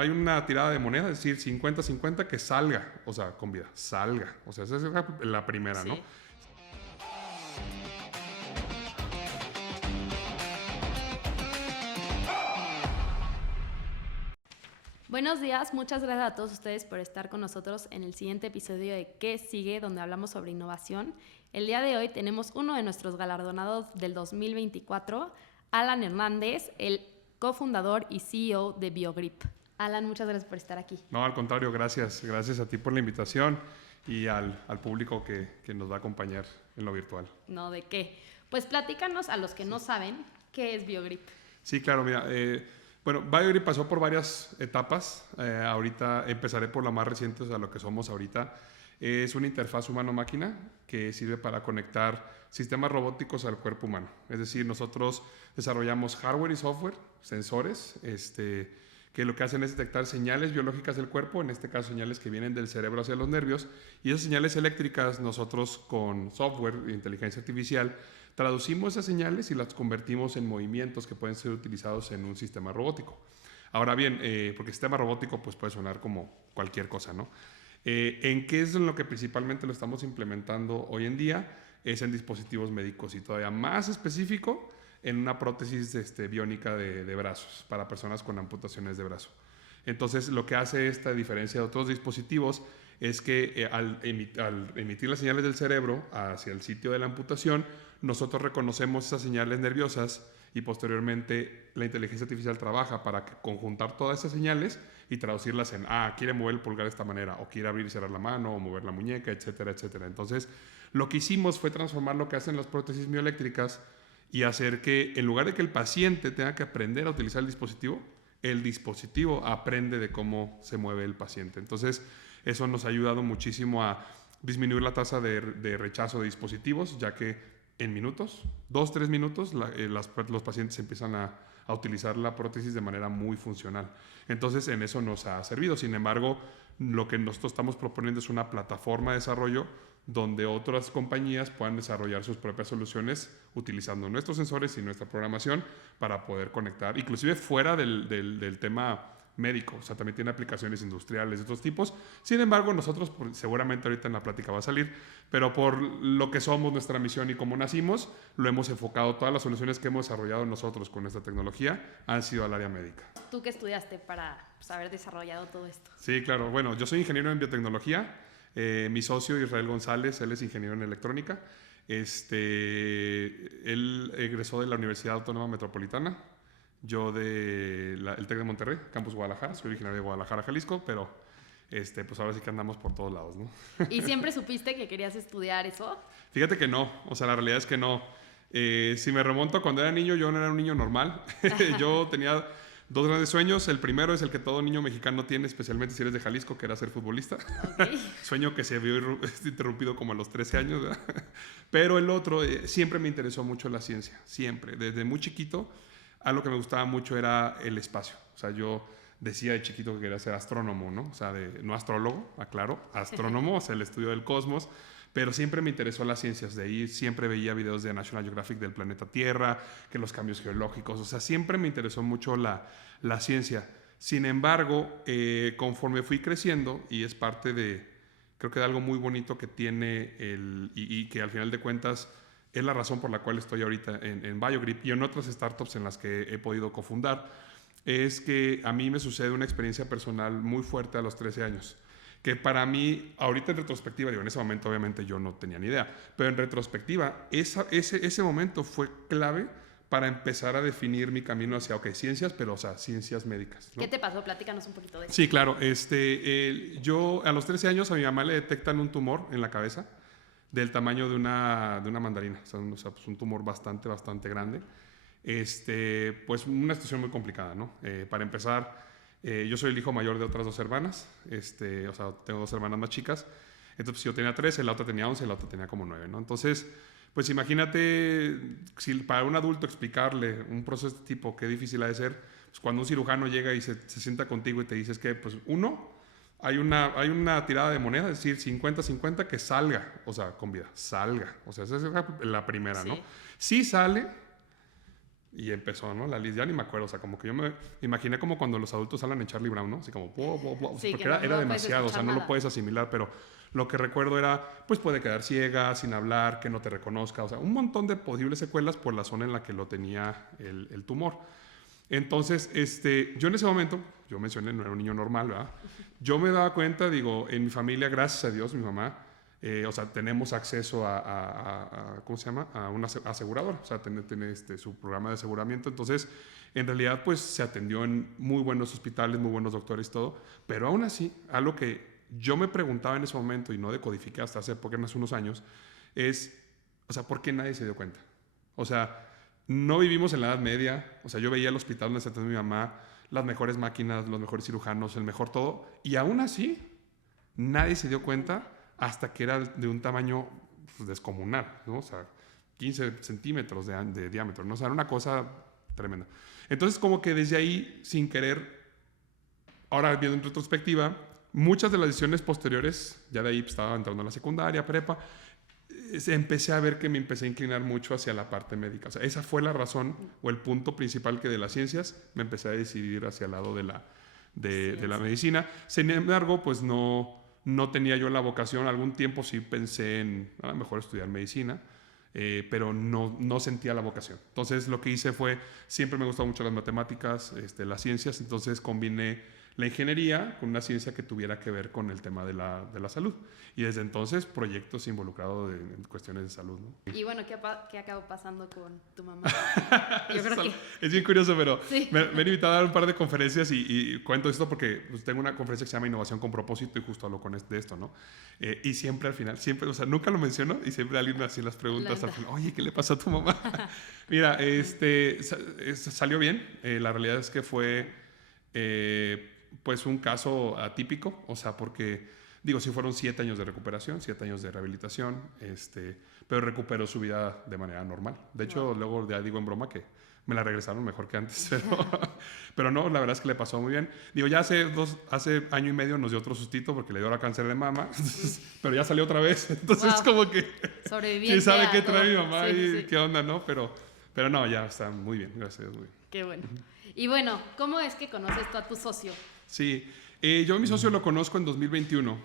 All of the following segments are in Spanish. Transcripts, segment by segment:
hay una tirada de moneda, es decir, 50-50, que salga, o sea, con vida, salga. O sea, esa es la primera, ¿no? Sí. Buenos días, muchas gracias a todos ustedes por estar con nosotros en el siguiente episodio de ¿Qué sigue?, donde hablamos sobre innovación. El día de hoy tenemos uno de nuestros galardonados del 2024, Alan Hernández, el cofundador y CEO de BioGrip. Alan, muchas gracias por estar aquí. No, al contrario, gracias. Gracias a ti por la invitación y al público que nos va a acompañar en lo virtual. No, ¿de qué? Pues platícanos a los que no saben qué es BioGrip. Sí, claro, mira, bueno, BioGrip pasó por varias etapas. Ahorita empezaré por la más reciente, o sea, lo que somos ahorita. Es una interfaz humano-máquina que sirve para conectar sistemas robóticos al cuerpo humano. Es decir, nosotros desarrollamos hardware y software, sensores, que lo que hacen es detectar señales biológicas del cuerpo, en este caso señales que vienen del cerebro hacia los nervios, y esas señales eléctricas nosotros con software e inteligencia artificial traducimos esas señales y las convertimos en movimientos que pueden ser utilizados en un sistema robótico. Ahora bien, porque sistema robótico pues puede sonar como cualquier cosa, ¿no? ¿En qué es en lo que principalmente lo estamos implementando hoy en día? Es en dispositivos médicos y todavía más específico en una prótesis biónica de brazos para personas con amputaciones de brazo. Entonces, lo que hace esta diferencia de otros dispositivos es que al emitir las señales del cerebro hacia el sitio de la amputación, nosotros reconocemos esas señales nerviosas y posteriormente la inteligencia artificial trabaja para conjuntar todas esas señales y traducirlas en, quiere mover el pulgar de esta manera, o quiere abrir y cerrar la mano, o mover la muñeca, etcétera, etcétera. Entonces, lo que hicimos fue transformar lo que hacen las prótesis mioeléctricas y hacer que, en lugar de que el paciente tenga que aprender a utilizar el dispositivo aprende de cómo se mueve el paciente. Entonces, eso nos ha ayudado muchísimo a disminuir la tasa de rechazo de dispositivos, ya que en minutos, 2-3 minutos, los pacientes empiezan a utilizar la prótesis de manera muy funcional. Entonces, en eso nos ha servido. Sin embargo, lo que nosotros estamos proponiendo es una plataforma de desarrollo donde otras compañías puedan desarrollar sus propias soluciones utilizando nuestros sensores y nuestra programación para poder conectar, inclusive fuera del tema médico, o sea, también tiene aplicaciones industriales de otros tipos. Sin embargo, nosotros, seguramente ahorita en la plática va a salir, pero por lo que somos, nuestra misión y cómo nacimos, lo hemos enfocado, todas las soluciones que hemos desarrollado nosotros con esta tecnología han sido al área médica. ¿Tú qué estudiaste para haber desarrollado todo esto? Sí, claro. Bueno, yo soy ingeniero en biotecnología. Mi socio Israel González, él es ingeniero en electrónica. Él egresó de la Universidad Autónoma Metropolitana. Yo el TEC de Monterrey, Campus Guadalajara. Soy originario de Guadalajara, Jalisco, pero pues ahora sí que andamos por todos lados, ¿no? ¿Y siempre supiste que querías estudiar eso? Fíjate que no, o sea, la realidad es que no. Si me remonto a cuando era niño, yo no era un niño normal. Yo tenía dos grandes sueños. El primero es el que todo niño mexicano tiene, especialmente si eres de Jalisco, que era ser futbolista. Okay. Sueño que se vio interrumpido como a los 13 años, ¿verdad? Pero el otro, siempre me interesó mucho la ciencia, siempre. Desde muy chiquito, algo que me gustaba mucho era el espacio. O sea, yo decía de chiquito que quería ser astrónomo, ¿no? O sea, no astrólogo, aclaro, astrónomo, o sea, el estudio del cosmos. Pero siempre me interesó las ciencias. De ahí siempre veía videos de National Geographic del planeta Tierra, que los cambios geológicos. O sea, siempre me interesó mucho la ciencia. Sin embargo, conforme fui creciendo, y es parte creo que de algo muy bonito que tiene y que al final de cuentas es la razón por la cual estoy ahorita en BioGrip y en otras startups en las que he podido cofundar, es que a mí me sucede una experiencia personal muy fuerte a los 13 años. Que para mí, ahorita en retrospectiva, en ese momento obviamente yo no tenía ni idea, pero en retrospectiva, ese momento fue clave para empezar a definir mi camino hacia, ciencias, pero, o sea, ciencias médicas, ¿no? ¿Qué te pasó? Platícanos un poquito de eso. Sí, claro. Yo a los 13 años a mi mamá le detectan un tumor en la cabeza del tamaño de una mandarina, o sea, pues un tumor bastante grande. Pues una situación muy complicada, ¿no? Para empezar, yo soy el hijo mayor de otras dos hermanas, o sea, tengo dos hermanas más chicas. Entonces, yo tenía 13, la otra tenía 11, la otra tenía como 9, ¿no? Entonces, pues imagínate, si para un adulto explicarle un proceso de este tipo, qué difícil ha de ser, pues cuando un cirujano llega y se sienta contigo y te dices que, pues, hay una tirada de moneda, es decir, 50-50, que salga, o sea, con vida, salga. O sea, esa es la primera, Sí. ¿no? Sí sale, Y empezó, ¿no? La Liz, ya ni me acuerdo, o sea, como que yo me imaginé como cuando los adultos hablan en Charlie Brown, ¿no? Así como, Sí, porque que era no demasiado, o sea, no lo nada. puedes asimilar, pero lo que recuerdo era, pues puede quedar ciega, sin hablar, que no te reconozca, o sea, un montón de posibles secuelas por la zona en la que lo tenía el tumor. Entonces, yo en ese momento, yo mencioné, no era un niño normal, ¿verdad? Yo me daba cuenta, digo, en mi familia, gracias a Dios, mi mamá, o sea, tenemos acceso ¿cómo se llama? A una aseguradora, o sea, tiene su programa de aseguramiento. Entonces, en realidad, pues se atendió en muy buenos hospitales, muy buenos doctores y todo, pero aún así, algo que yo me preguntaba en ese momento y no decodifiqué hasta hace unos años, es, o sea, ¿por qué nadie se dio cuenta? O sea, no vivimos en la Edad Media, o sea, yo veía el hospital donde se atendió mi mamá, las mejores máquinas, los mejores cirujanos, el mejor todo, y aún así, nadie se dio cuenta hasta que era de un tamaño pues, descomunal, ¿no? O sea, 15 centímetros de diámetro, ¿no? O sea, era una cosa tremenda. Entonces, como que desde ahí, sin querer, ahora viendo en retrospectiva, muchas de las decisiones posteriores, ya de ahí pues, estaba entrando a la secundaria, prepa, empecé a ver que me empecé a inclinar mucho hacia la parte médica. O sea, esa fue la razón o el punto principal que de las ciencias me empecé a decidir hacia el lado de la medicina. Sin embargo, pues no tenía yo la vocación. Algún tiempo sí pensé en a lo mejor estudiar medicina, pero no sentía la vocación. Entonces lo que hice fue, siempre me gustaban mucho las matemáticas, las ciencias, entonces combiné la ingeniería con una ciencia que tuviera que ver con el tema de la salud. Y desde entonces proyectos involucrados en cuestiones de salud, ¿no? Y bueno, ¿qué acabó pasando con tu mamá? Yo creo que... Es bien curioso, pero sí. me han invitado a dar un par de conferencias y cuento esto porque pues, tengo una conferencia que se llama Innovación con Propósito y justo hablo de esto, ¿no? Y siempre al final, o sea, nunca lo menciono y siempre alguien me hacía las preguntas al final, oye, ¿qué le pasó a tu mamá? Mira, salió bien. La realidad es que fue pues un caso atípico, o sea, porque digo, sí fueron 7 años de recuperación, 7 años de rehabilitación, pero recuperó su vida de manera normal. De hecho, luego ya digo en broma que me la regresaron mejor que antes, pero no, la verdad es que le pasó muy bien. Digo, ya hace año y medio nos dio otro sustito porque le dio la cáncer de mama, pero ya salió otra vez, entonces como que quién sabe qué trae mi mamá y qué onda, ¿no? Pero no, ya está muy bien, gracias a Dios, muy bien. Qué bueno. Y bueno, ¿cómo es que conoces tú a tu socio? Sí, yo a mi socio lo conozco en 2021,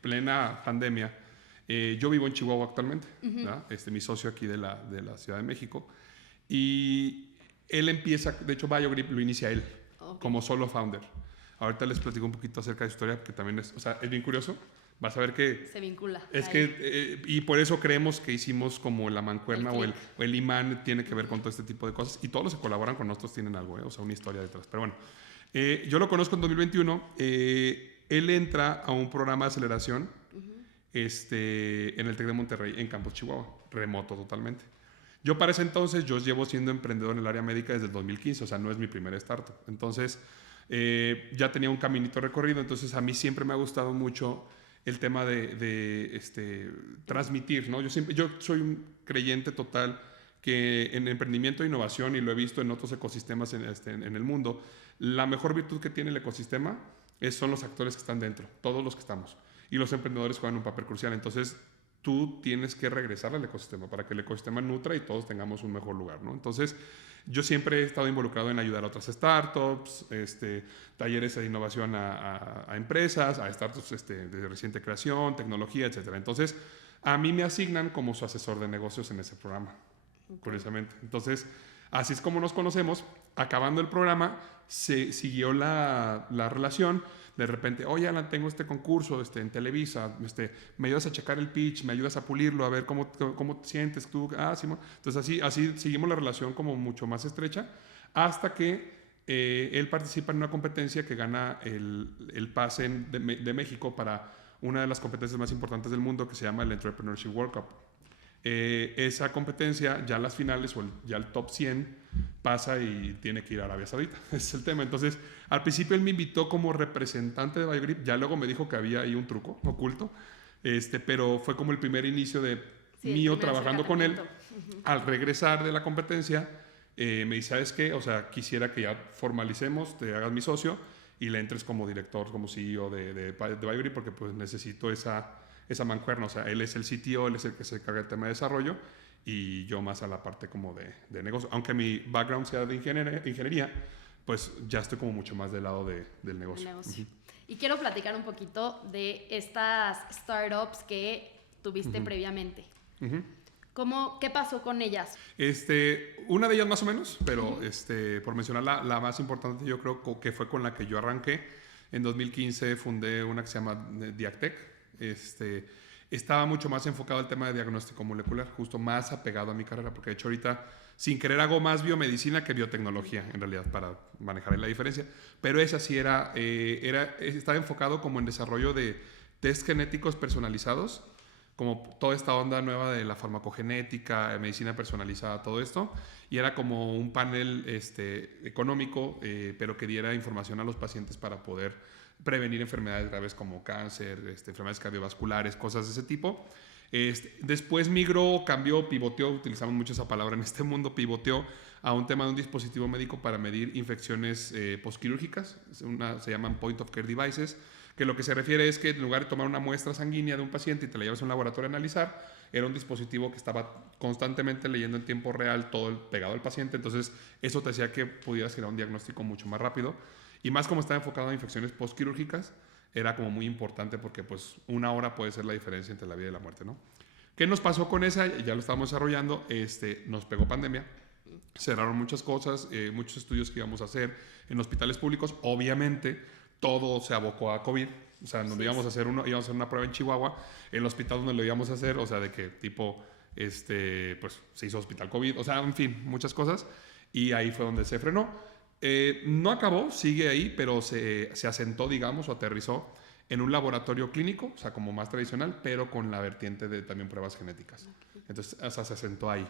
plena pandemia. Yo vivo en Chihuahua actualmente, mi socio aquí de la Ciudad de México. Y él empieza, de hecho BioGrip lo inicia él, como solo founder. Ahorita les platico un poquito acerca de su historia, porque también es bien curioso. Vas a ver que... Se vincula. Es que, y por eso creemos que hicimos como la mancuerna o el imán tiene que ver con todo este tipo de cosas. Y todos los que colaboran con nosotros tienen algo, o sea, una historia detrás. Pero bueno, yo lo conozco en 2021. Él entra a un programa de aceleración en el TEC de Monterrey, en Campus Chihuahua, remoto totalmente. Yo para ese entonces, yo llevo siendo emprendedor en el área médica desde el 2015, o sea, no es mi primer startup. Entonces, ya tenía un caminito recorrido, entonces a mí siempre me ha gustado mucho el tema de transmitir, ¿no? Yo soy un creyente total que en emprendimiento e innovación, y lo he visto en otros ecosistemas en el mundo, la mejor virtud que tiene el ecosistema son los actores que están dentro, todos los que estamos. Y los emprendedores juegan un papel crucial. Entonces, tú tienes que regresar al ecosistema para que el ecosistema nutra y todos tengamos un mejor lugar, ¿no? Entonces, yo siempre he estado involucrado en ayudar a otras startups, talleres de innovación a empresas, a startups de reciente creación, tecnología, etc. Entonces, a mí me asignan como su asesor de negocios en ese programa, curiosamente. Entonces, así es como nos conocemos. Acabando el programa, se siguió la relación. De repente, oye, Alan, tengo este concurso en Televisa, me ayudas a checar el pitch, me ayudas a pulirlo, a ver cómo te sientes tú. Simón. Entonces así seguimos la relación como mucho más estrecha, hasta que él participa en una competencia que gana el pase de México para una de las competencias más importantes del mundo, que se llama el Entrepreneurship World Cup. Esa competencia, ya las finales o ya el top 100 pasa y tiene que ir a Arabia Saudita. Ese es el tema. Entonces, al principio él me invitó como representante de BioGrip, ya luego me dijo que había ahí un truco oculto, pero fue como el primer inicio de mío trabajando con él. Al regresar de la competencia, me dice, ¿sabes qué? O sea, quisiera que ya formalicemos, te hagas mi socio y le entres como director, como CEO de BioGrip, porque pues necesito esa mancuerna. O sea, él es el CTO, él es el que se encarga del tema de desarrollo, y yo más a la parte como de negocio. Aunque mi background sea de ingeniería, pues ya estoy como mucho más del lado del negocio. Y quiero platicar un poquito de estas startups que tuviste previamente. ¿Qué pasó con ellas? Una de ellas más o menos, pero por mencionar la más importante, yo creo que fue con la que yo arranqué. En 2015 fundé una que se llama Diagtech. Estaba mucho más enfocado al tema de diagnóstico molecular, justo más apegado a mi carrera, porque de hecho ahorita, sin querer, hago más biomedicina que biotecnología, en realidad, para manejar la diferencia. Pero esa sí estaba enfocado como en desarrollo de test genéticos personalizados, como toda esta onda nueva de la farmacogenética, medicina personalizada, todo esto. Y era como un panel económico, pero que diera información a los pacientes para poder prevenir enfermedades graves como cáncer, enfermedades cardiovasculares, cosas de ese tipo. Después cambió, pivoteó, utilizamos mucho esa palabra en este mundo, pivoteó a un tema de un dispositivo médico para medir infecciones postquirúrgicas, se llaman Point of Care Devices, que lo que se refiere es que en lugar de tomar una muestra sanguínea de un paciente y te la llevas a un laboratorio a analizar, era un dispositivo que estaba constantemente leyendo en tiempo real todo pegado al paciente, entonces eso te hacía que pudieras generar un diagnóstico mucho más rápido. Y más como estaba enfocado en infecciones postquirúrgicas, era como muy importante porque pues una hora puede ser la diferencia entre la vida y la muerte, ¿no? ¿Qué nos pasó con esa? Ya lo estábamos desarrollando, nos pegó pandemia, cerraron muchas cosas, muchos estudios que íbamos a hacer en hospitales públicos, obviamente todo se abocó a COVID, o sea, donde íbamos a hacer una prueba en Chihuahua, el hospital donde lo íbamos a hacer, o sea, de que tipo, pues se hizo hospital COVID, o sea, en fin, muchas cosas, y ahí fue donde se frenó. No acabó, sigue ahí, pero se asentó, digamos, o aterrizó en un laboratorio clínico, o sea, como más tradicional, pero con la vertiente de también pruebas genéticas. Entonces, o sea, se asentó ahí.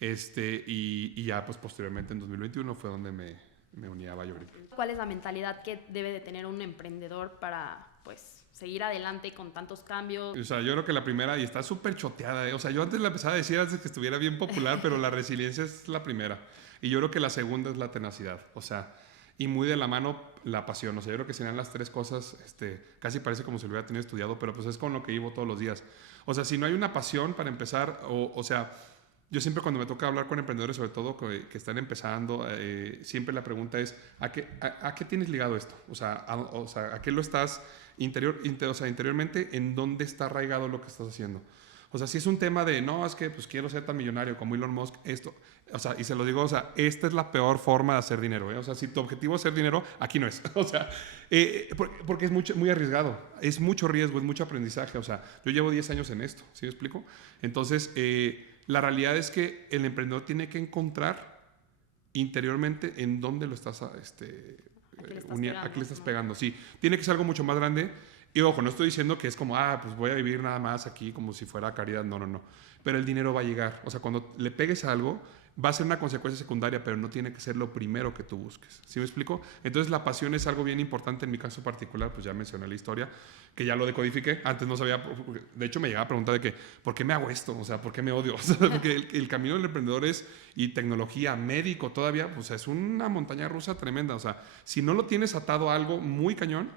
Y ya, pues, posteriormente, en 2021, fue donde me uní a BioGrip. ¿Cuál es la mentalidad que debe de tener un emprendedor para, pues, seguir adelante con tantos cambios? O sea, yo creo que la primera, y está súper choteada, o sea, yo antes la empezaba a decir antes de que estuviera bien popular, pero la resiliencia es la primera. Y yo creo que la segunda es la tenacidad, o sea, y muy de la mano la pasión. O sea, yo creo que serían las tres cosas, casi parece como si lo hubiera tenido estudiado, pero pues es con lo que vivo todos los días. O sea, si no hay una pasión para empezar, o sea, yo siempre cuando me toca hablar con emprendedores, sobre todo que están empezando, siempre la pregunta es, ¿a qué tienes ligado esto? O sea, ¿a qué lo estás interiormente? ¿En dónde está arraigado lo que estás haciendo? O sea, si es un tema de, no, es que pues quiero ser tan millonario como Elon Musk, o sea, y se lo digo, o sea, esta es la peor forma de hacer dinero, ¿eh? O sea, si tu objetivo es hacer dinero, aquí no es. O sea, porque es muy arriesgado, es mucho riesgo, es mucho aprendizaje. O sea, yo llevo 10 años en esto, ¿sí me explico? Entonces, la realidad es que el emprendedor tiene que encontrar interiormente en dónde lo estás, ¿A qué le estás pegando? Sí, tiene que ser algo mucho más grande. Y ojo, no estoy diciendo que es como, pues voy a vivir nada más aquí como si fuera caridad. No, no, no. Pero el dinero va a llegar. O sea, cuando le pegues a algo, va a ser una consecuencia secundaria, pero no tiene que ser lo primero que tú busques. ¿Sí me explico? Entonces, la pasión es algo bien importante. En mi caso particular, pues ya mencioné la historia, que ya lo decodifiqué. Antes no sabía, de hecho me llegaba a preguntar de que, ¿por qué me hago esto? O sea, ¿por qué me odio? O sea, porque el camino del emprendedor y tecnología, médico todavía, pues es una montaña rusa tremenda. O sea, si no lo tienes atado a algo muy cañón,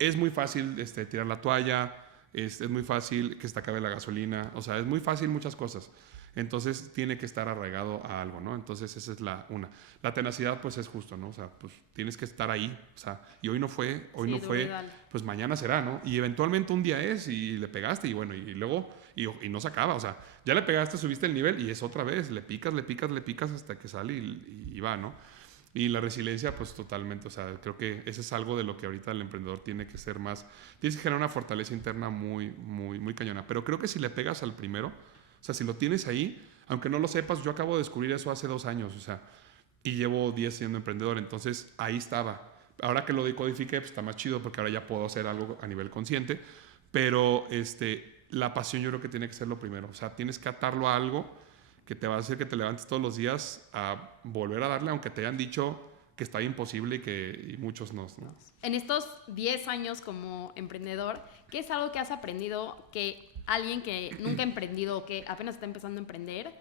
es muy fácil tirar la toalla, es muy fácil que se te acabe la gasolina, o sea, es muy fácil muchas cosas. Entonces tiene que estar arraigado a algo, ¿no? Entonces esa es una. La tenacidad pues es justo, ¿no? O sea, pues tienes que estar ahí, o sea, y hoy no fue, pues mañana será, ¿no? Y eventualmente un día es y le pegaste y bueno, y luego, y no se acaba, o sea, ya le pegaste, subiste el nivel y es otra vez, le picas hasta que sale y va, ¿no? Y la resiliencia, pues totalmente, o sea, creo que ese es algo de lo que ahorita el emprendedor tiene que ser más, tienes que generar una fortaleza interna muy, muy, muy cañona. Pero creo que si le pegas al primero, o sea, si lo tienes ahí, aunque no lo sepas, yo acabo de descubrir eso hace 2 años, o sea, y llevo 10 siendo emprendedor, entonces ahí estaba. Ahora que lo decodifiqué, pues está más chido porque ahora ya puedo hacer algo a nivel consciente, pero la pasión yo creo que tiene que ser lo primero, o sea, tienes que atarlo a algo que te va a hacer que te levantes todos los días a volver a darle, aunque te hayan dicho que está imposible y muchos no. En estos 10 años como emprendedor, ¿qué es algo que has aprendido que alguien que nunca ha emprendido o que apenas está empezando a emprender,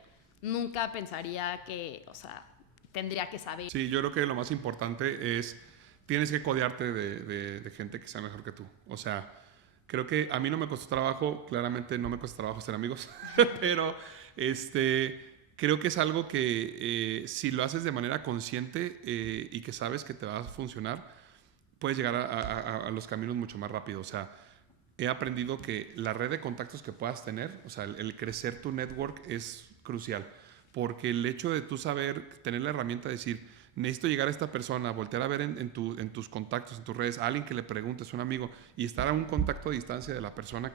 nunca pensaría que, o sea, tendría que saber? Sí, yo creo que lo más importante es, tienes que codearte de gente que sea mejor que tú. O sea, creo que a mí no me costó trabajo, claramente no me cuesta trabajo ser amigos, pero Creo que es algo que si lo haces de manera consciente y que sabes que te va a funcionar, puedes llegar a los caminos mucho más rápido. O sea, he aprendido que la red de contactos que puedas tener, o sea, el crecer tu network es crucial. Porque el hecho de tú saber, tener la herramienta de decir, necesito llegar a esta persona, voltear a ver en tus contactos, en tus redes, a alguien que le preguntes, un amigo, y estar a un contacto a distancia de la persona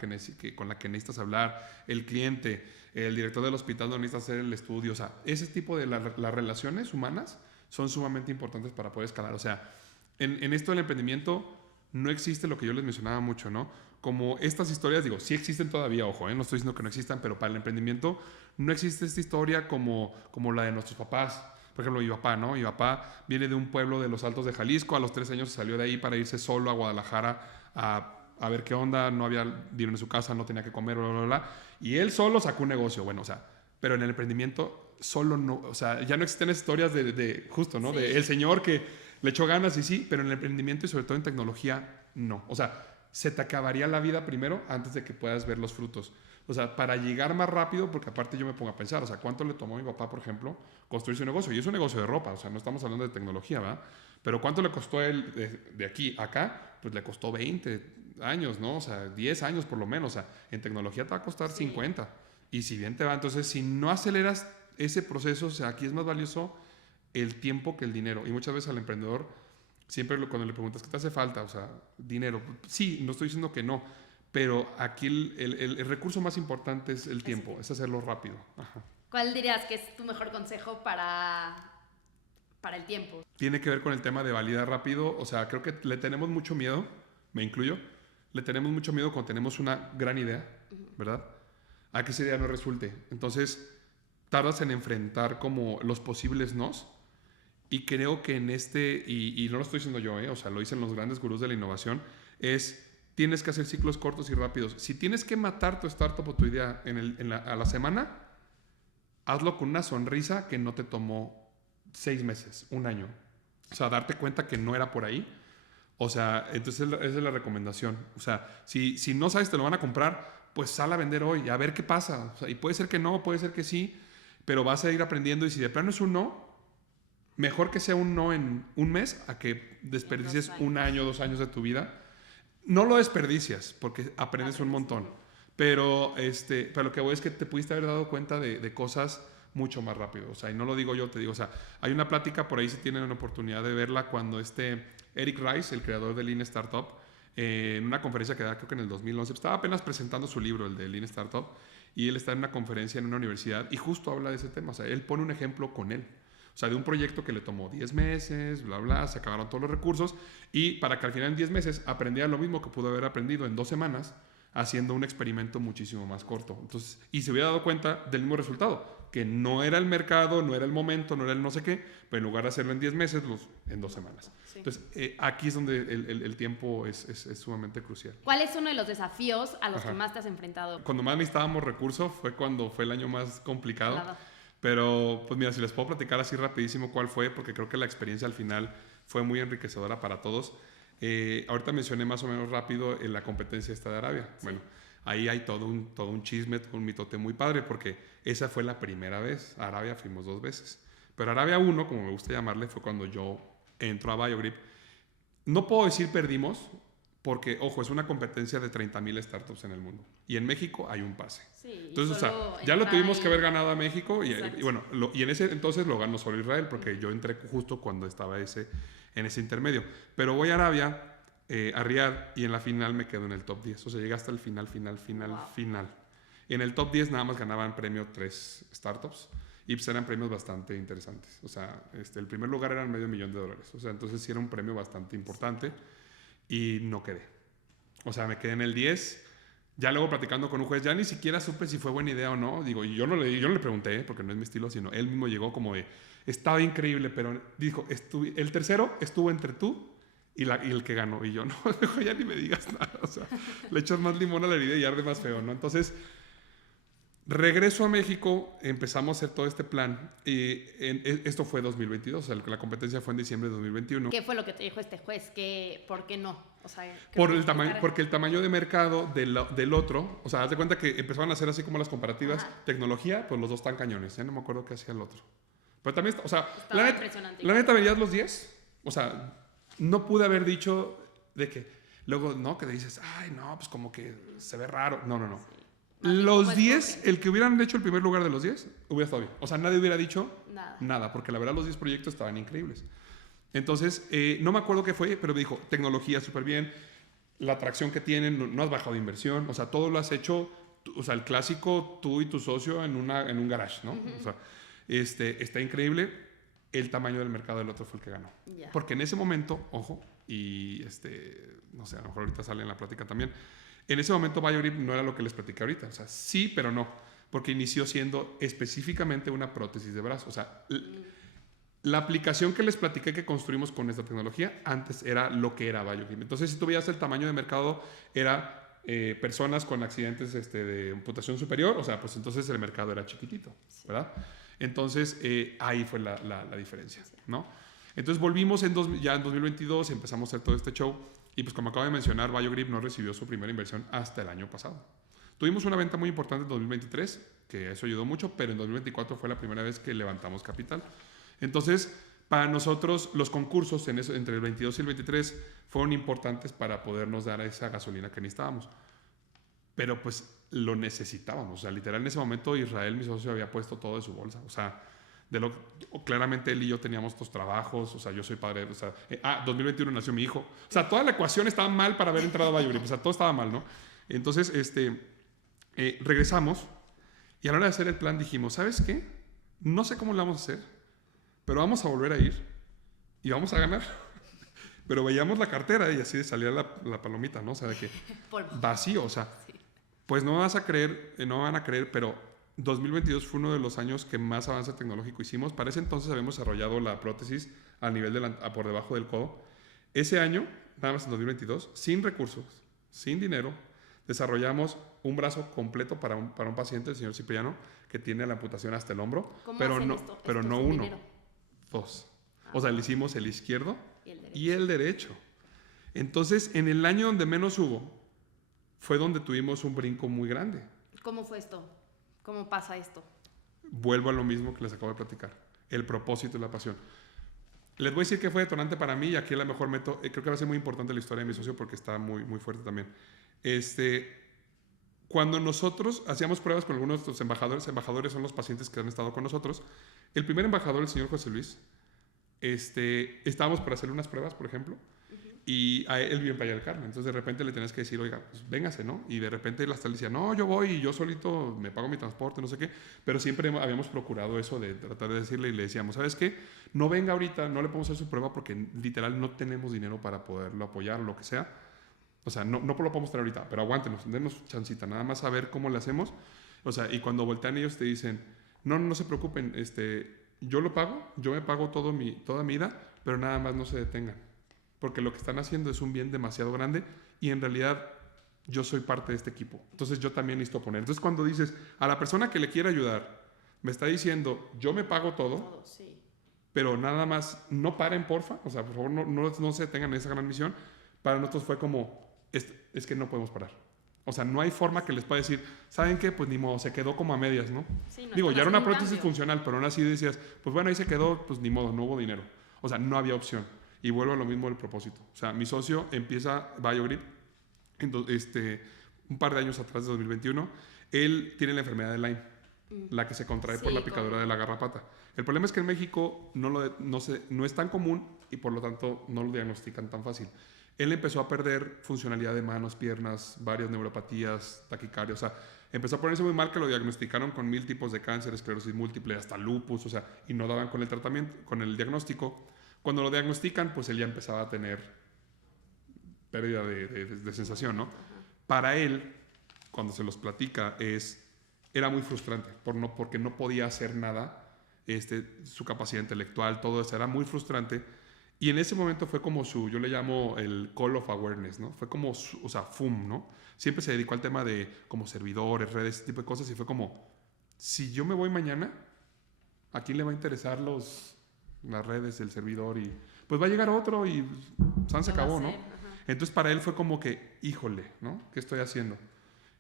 con la que necesitas hablar, el cliente, el director del hospital donde necesitas hacer el estudio. O sea, ese tipo de las relaciones humanas son sumamente importantes para poder escalar. O sea, en esto del emprendimiento no existe lo que yo les mencionaba mucho, ¿no? Como estas historias, digo, sí existen todavía, ojo, no estoy diciendo que no existan, pero para el emprendimiento no existe esta historia como la de nuestros papás. Por ejemplo, mi papá, ¿no? Mi papá viene de un pueblo de los Altos de Jalisco, a los 3 años salió de ahí para irse solo a Guadalajara a ver qué onda, no había dinero en su casa, no tenía que comer, bla, bla, bla. Y él solo sacó un negocio, bueno, o sea, pero en el emprendimiento solo no, o sea, ya no existen historias de justo, ¿no? Sí. De el señor que le echó ganas y sí, pero en el emprendimiento y sobre todo en tecnología, no. O sea, se te acabaría la vida primero antes de que puedas ver los frutos. O sea, para llegar más rápido, porque aparte yo me pongo a pensar, o sea, ¿cuánto le tomó a mi papá, por ejemplo, construir su negocio? Y es un negocio de ropa, o sea, no estamos hablando de tecnología, ¿verdad? Pero ¿cuánto le costó a él de aquí a acá? Pues le costó 20 años, ¿no? O sea, 10 años por lo menos. O sea, en tecnología te va a costar 50. Y si bien te va, entonces, si no aceleras ese proceso, o sea, aquí es más valioso el tiempo que el dinero. Y muchas veces al emprendedor, siempre cuando le preguntas, ¿qué te hace falta? O sea, dinero. Sí, no estoy diciendo que no. Pero aquí el recurso más importante es el tiempo, es hacerlo rápido. Ajá. ¿Cuál dirías que es tu mejor consejo para el tiempo? Tiene que ver con el tema de validar rápido. O sea, creo que le tenemos mucho miedo, me incluyo, le tenemos mucho miedo cuando tenemos una gran idea, ¿verdad? A que esa idea no resulte. Entonces, tardas en enfrentar como los posibles nos. Y creo que en y no lo estoy diciendo yo, o sea, lo dicen los grandes gurús de la innovación, tienes que hacer ciclos cortos y rápidos. Si tienes que matar tu startup o tu idea a la semana, hazlo con una sonrisa que no te tomó 6 meses, 1 año. O sea, darte cuenta que no era por ahí. O sea, entonces esa es la recomendación. O sea, si no sabes te lo van a comprar, pues sal a vender hoy, a ver qué pasa. O sea, y puede ser que no, puede ser que sí, pero vas a ir aprendiendo. Y si de plano es un no, mejor que sea un no en 1 mes a que desperdicies 1 año, 2 años de tu vida. No lo desperdicias, porque aprendes un montón. Pero lo que voy es que te pudiste haber dado cuenta de cosas mucho más rápido. O sea, y no lo digo yo, te digo, o sea, hay una plática por ahí, si tienen una oportunidad de verla, cuando Eric Rice, el creador de Lean Startup, en una conferencia que da, creo que en el 2011, estaba apenas presentando su libro, el de Lean Startup, y él está en una conferencia en una universidad y justo habla de ese tema. O sea, él pone un ejemplo con él. O sea, de un proyecto que le tomó 10 meses, bla, bla, se acabaron todos los recursos y para que al final en 10 meses aprendiera lo mismo que pudo haber aprendido en 2 semanas haciendo un experimento muchísimo más corto. Entonces, y se hubiera dado cuenta del mismo resultado, que no era el mercado, no era el momento, no era el no sé qué, pero en lugar de hacerlo en 10 meses, en 2 semanas. Sí. Entonces, aquí es donde el tiempo es sumamente crucial. ¿Cuál es uno de los desafíos a los que más te has enfrentado? Cuando más necesitábamos recursos fue cuando fue el año más complicado. Claro. Pero, pues mira, si les puedo platicar así rapidísimo cuál fue, porque creo que la experiencia al final fue muy enriquecedora para todos. Ahorita mencioné más o menos rápido en la competencia esta de Arabia. Sí. Bueno, ahí hay todo un chisme, todo un mitote muy padre, porque esa fue la primera vez. A Arabia fuimos 2 veces. Pero Arabia 1, como me gusta llamarle, fue cuando yo entro a BioGrip. No puedo decir perdimos, porque, ojo, es una competencia de 30,000 startups en el mundo. Y en México hay un pase. Sí, entonces, o sea, ya lo tuvimos que haber ganado a México. Y bueno, y en ese entonces lo ganó solo Israel, porque yo entré justo cuando estaba en ese intermedio. Pero voy a Arabia, a Riyadh, y en la final me quedo en el top 10. O sea, llegué hasta el final. En el top 10 nada más ganaban premio 3 startups. Y pues eran premios bastante interesantes. O sea, el primer lugar eran $500,000. O sea, entonces sí era un premio bastante importante. Y no quedé. O sea, me quedé en el 10. Ya luego platicando con un juez, ya ni siquiera supe si fue buena idea o no. Digo, y yo no le pregunté, porque no es mi estilo, sino él mismo llegó como de, estaba increíble, pero dijo, el tercero estuvo entre tú y el que ganó. Y yo, no, ya ni me digas nada. O sea, le echas más limón a la herida y arde más feo, ¿no? Entonces, Regreso a México, empezamos a hacer todo este plan. Esto fue 2022, o sea, la competencia fue en diciembre de 2021. ¿Qué fue lo que te dijo este juez? ¿Por qué no? O sea, Porque el tamaño de mercado del otro, o sea, haz de cuenta que empezaron a hacer así como las comparativas. Ajá. Tecnología, pues los dos están cañones. Ya no me acuerdo qué hacía el otro. Pero también, o sea, Estaba impresionante. la neta veías los 10. O sea, no pude haber dicho de que luego, no, que dices, ay, no, pues como que se ve raro. No. Sí. Más bien, Los pues, 10, porque- el que hubieran hecho el primer lugar de los 10, hubiera estado bien. O sea, nadie hubiera dicho Nada. nada, porque la verdad los 10 proyectos estaban increíbles. Entonces, no me acuerdo qué fue, pero me dijo, tecnología súper bien, la atracción que tienen, no has bajado de inversión, o sea, todo lo has hecho, o sea, el clásico tú y tu socio en un garage, ¿no? O sea, está increíble. El tamaño del mercado del otro fue el que ganó. Ya. Porque en ese momento, ojo, y no sé, a lo mejor ahorita sale en la plática también, en ese momento BioGrip no era lo que les platiqué ahorita, o sea, sí, pero no, porque inició siendo específicamente una prótesis de brazo, o sea, la aplicación que les platiqué que construimos con esta tecnología antes era lo que era BioGrip. Entonces, si tú veías el tamaño de mercado, era personas con accidentes de amputación superior, o sea, pues entonces el mercado era chiquitito, ¿verdad? Entonces, ahí fue la diferencia, ¿no? Entonces volvimos ya en 2022, empezamos a hacer todo este show y pues como acabo de mencionar, BioGrip no recibió su primera inversión hasta el año pasado. Tuvimos una venta muy importante en 2023, que eso ayudó mucho, pero en 2024 fue la primera vez que levantamos capital. Entonces, para nosotros los concursos entre el 22 y el 23 fueron importantes para podernos dar esa gasolina que necesitábamos. Pero pues lo necesitábamos. O sea, literal en ese momento Israel, mi socio, había puesto todo de su bolsa. O sea, claramente él y yo teníamos estos trabajos. O sea, yo soy padre. O sea, 2021 nació mi hijo. O sea, toda la ecuación estaba mal para haber entrado a BioGrip. O sea, todo estaba mal, ¿no? Entonces, regresamos y a la hora de hacer el plan dijimos, ¿sabes qué? No sé cómo lo vamos a hacer, pero vamos a volver a ir y vamos a ganar. Pero veíamos la cartera y así salía la palomita, ¿no? O sea, de que vacío, o sea, Sí. pues no vas a creer, no van a creer, pero 2022 fue uno de los años que más avance tecnológico hicimos. Para ese entonces habíamos desarrollado la prótesis a nivel por debajo del codo. Ese año, nada más en 2022, sin recursos, sin dinero, desarrollamos un brazo completo para un paciente, el señor Cipriano, que tiene la amputación hasta el hombro, ¿Cómo pero hacen no, esto? pero ¿Esto no sin uno, dinero? dos. O sea, le hicimos el izquierdo Y el derecho. y el derecho. Entonces, en el año donde menos hubo, fue donde tuvimos un brinco muy grande. ¿Cómo fue esto? ¿Cómo pasa esto? Vuelvo a lo mismo que les acabo de platicar. El propósito y la pasión. Les voy a decir que fue detonante para mí y aquí a lo mejor creo que va a ser muy importante la historia de mi socio porque está muy, muy fuerte también. Cuando nosotros hacíamos pruebas con algunos de nuestros embajadores son los pacientes que han estado con nosotros. El primer embajador, el señor José Luis, estábamos por hacerle unas pruebas, por ejemplo, y él vive en Playa del Carmen. Entonces de repente le tenías que decir, oiga, pues véngase, ¿no? Y de repente él hasta le decía, no, yo voy y yo solito me pago mi transporte, no sé qué. Pero siempre habíamos procurado eso de tratar de decirle y le decíamos, ¿sabes qué? No venga ahorita, no le podemos hacer su prueba porque literal no tenemos dinero para poderlo apoyar o lo que sea. O sea, no lo podemos traer ahorita, pero aguántenos, denos chancita, nada más a ver cómo le hacemos. O sea, y cuando voltean ellos te dicen, no se preocupen, yo lo pago, yo me pago toda mi vida, pero nada más no se detengan. Porque lo que están haciendo es un bien demasiado grande y en realidad yo soy parte de este equipo. Entonces yo también necesito poner. Entonces cuando dices a la persona que le quiere ayudar, me está diciendo, yo me pago todo, Sí. pero nada más no paren, porfa. O sea, por favor, no se detengan en esa gran misión. Para nosotros fue como, es que no podemos parar. O sea, no hay forma que les pueda decir, ¿saben qué? Pues ni modo, se quedó como a medias, ¿no? Sí, no Digo, están ya era una haciendo un prótesis cambio. funcional, pero aún así decías, pues bueno, ahí se quedó, pues ni modo, no hubo dinero. O sea, no había opción. Y vuelvo a lo mismo del propósito. O sea, mi socio empieza BioGrip, un par de años atrás, de 2021. Él tiene la enfermedad de Lyme, la que se contrae por Sí, la picadura de la garrapata. El problema es que en México no es tan común y por lo tanto no lo diagnostican tan fácil. Él empezó a perder funcionalidad de manos, piernas, varias neuropatías, taquicardia. O sea, empezó a ponerse muy mal que lo diagnosticaron con 1000 tipos de cáncer, esclerosis múltiple, hasta lupus, o sea, y no daban con el tratamiento, con el diagnóstico. Cuando lo diagnostican, pues él ya empezaba a tener pérdida de sensación, ¿no? Para él, cuando se los platica, era muy frustrante, porque no podía hacer nada, su capacidad intelectual, todo eso era muy frustrante. Y en ese momento fue como yo le llamo el call of awareness, ¿no? Fue como, o sea, FUM, ¿no? Siempre se dedicó al tema de como servidores, redes, ese tipo de cosas, y fue como, si yo me voy mañana, ¿a quién le va a interesar las redes, el servidor? Y pues va a llegar otro y se acabó, ¿no? Entonces para él fue como que, híjole, ¿no? ¿Qué estoy haciendo?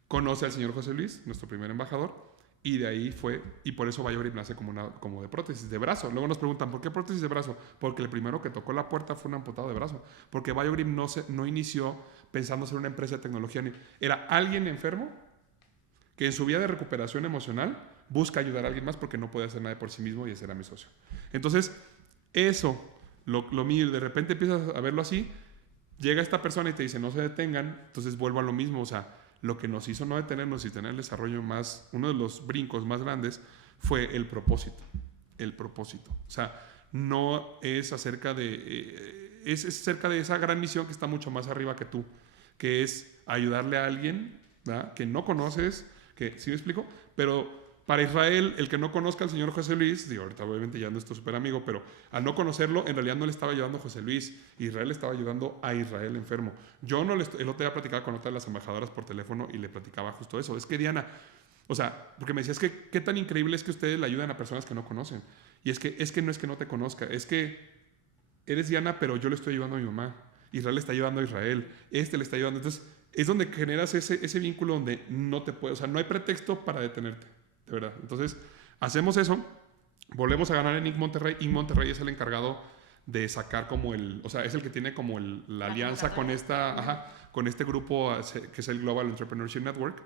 Conoce al señor José Luis, nuestro primer embajador, y de ahí fue, y por eso BioGrip nace como de prótesis de brazo. Luego nos preguntan, ¿por qué prótesis de brazo? Porque el primero que tocó la puerta fue un amputado de brazo. Porque BioGrip no inició pensando ser una empresa de tecnología. Era alguien enfermo que en su vía de recuperación emocional busca ayudar a alguien más porque no puede hacer nada por sí mismo, y ese era mi socio. Entonces, eso, lo mío, de repente empiezas a verlo así, llega esta persona y te dice, no se detengan, entonces vuelvo a lo mismo, o sea, lo que nos hizo no detenernos y tener el desarrollo más, uno de los brincos más grandes fue el propósito. El propósito. O sea, no es acerca de, es acerca de esa gran misión que está mucho más arriba que tú, que es ayudarle a alguien, ¿verdad?, que no conoces, que, ¿sí me explico? Pero para Israel, el que no conozca al señor José Luis, digo, ahorita obviamente ya no es tu súper amigo, pero al no conocerlo, en realidad no le estaba ayudando a José Luis, Israel le estaba ayudando a Israel enfermo. Yo no le el otro día platicaba con otra de las embajadoras por teléfono y le platicaba justo eso. Es que Diana, o sea, porque me decía, es que qué tan increíble es que ustedes le ayudan a personas que no conocen. Y es que no es que no te conozca, es que eres Diana, pero yo le estoy ayudando a mi mamá. Israel le está ayudando a Israel, le está ayudando. Entonces, es donde generas ese vínculo donde no te puedes, o sea, no hay pretexto para detenerte. De verdad. Entonces, hacemos eso, volvemos a ganar en Inc. Monterrey. Inc. Monterrey es el encargado de sacar como o sea, es el que tiene como la alianza con con este grupo que es el Global Entrepreneurship Network,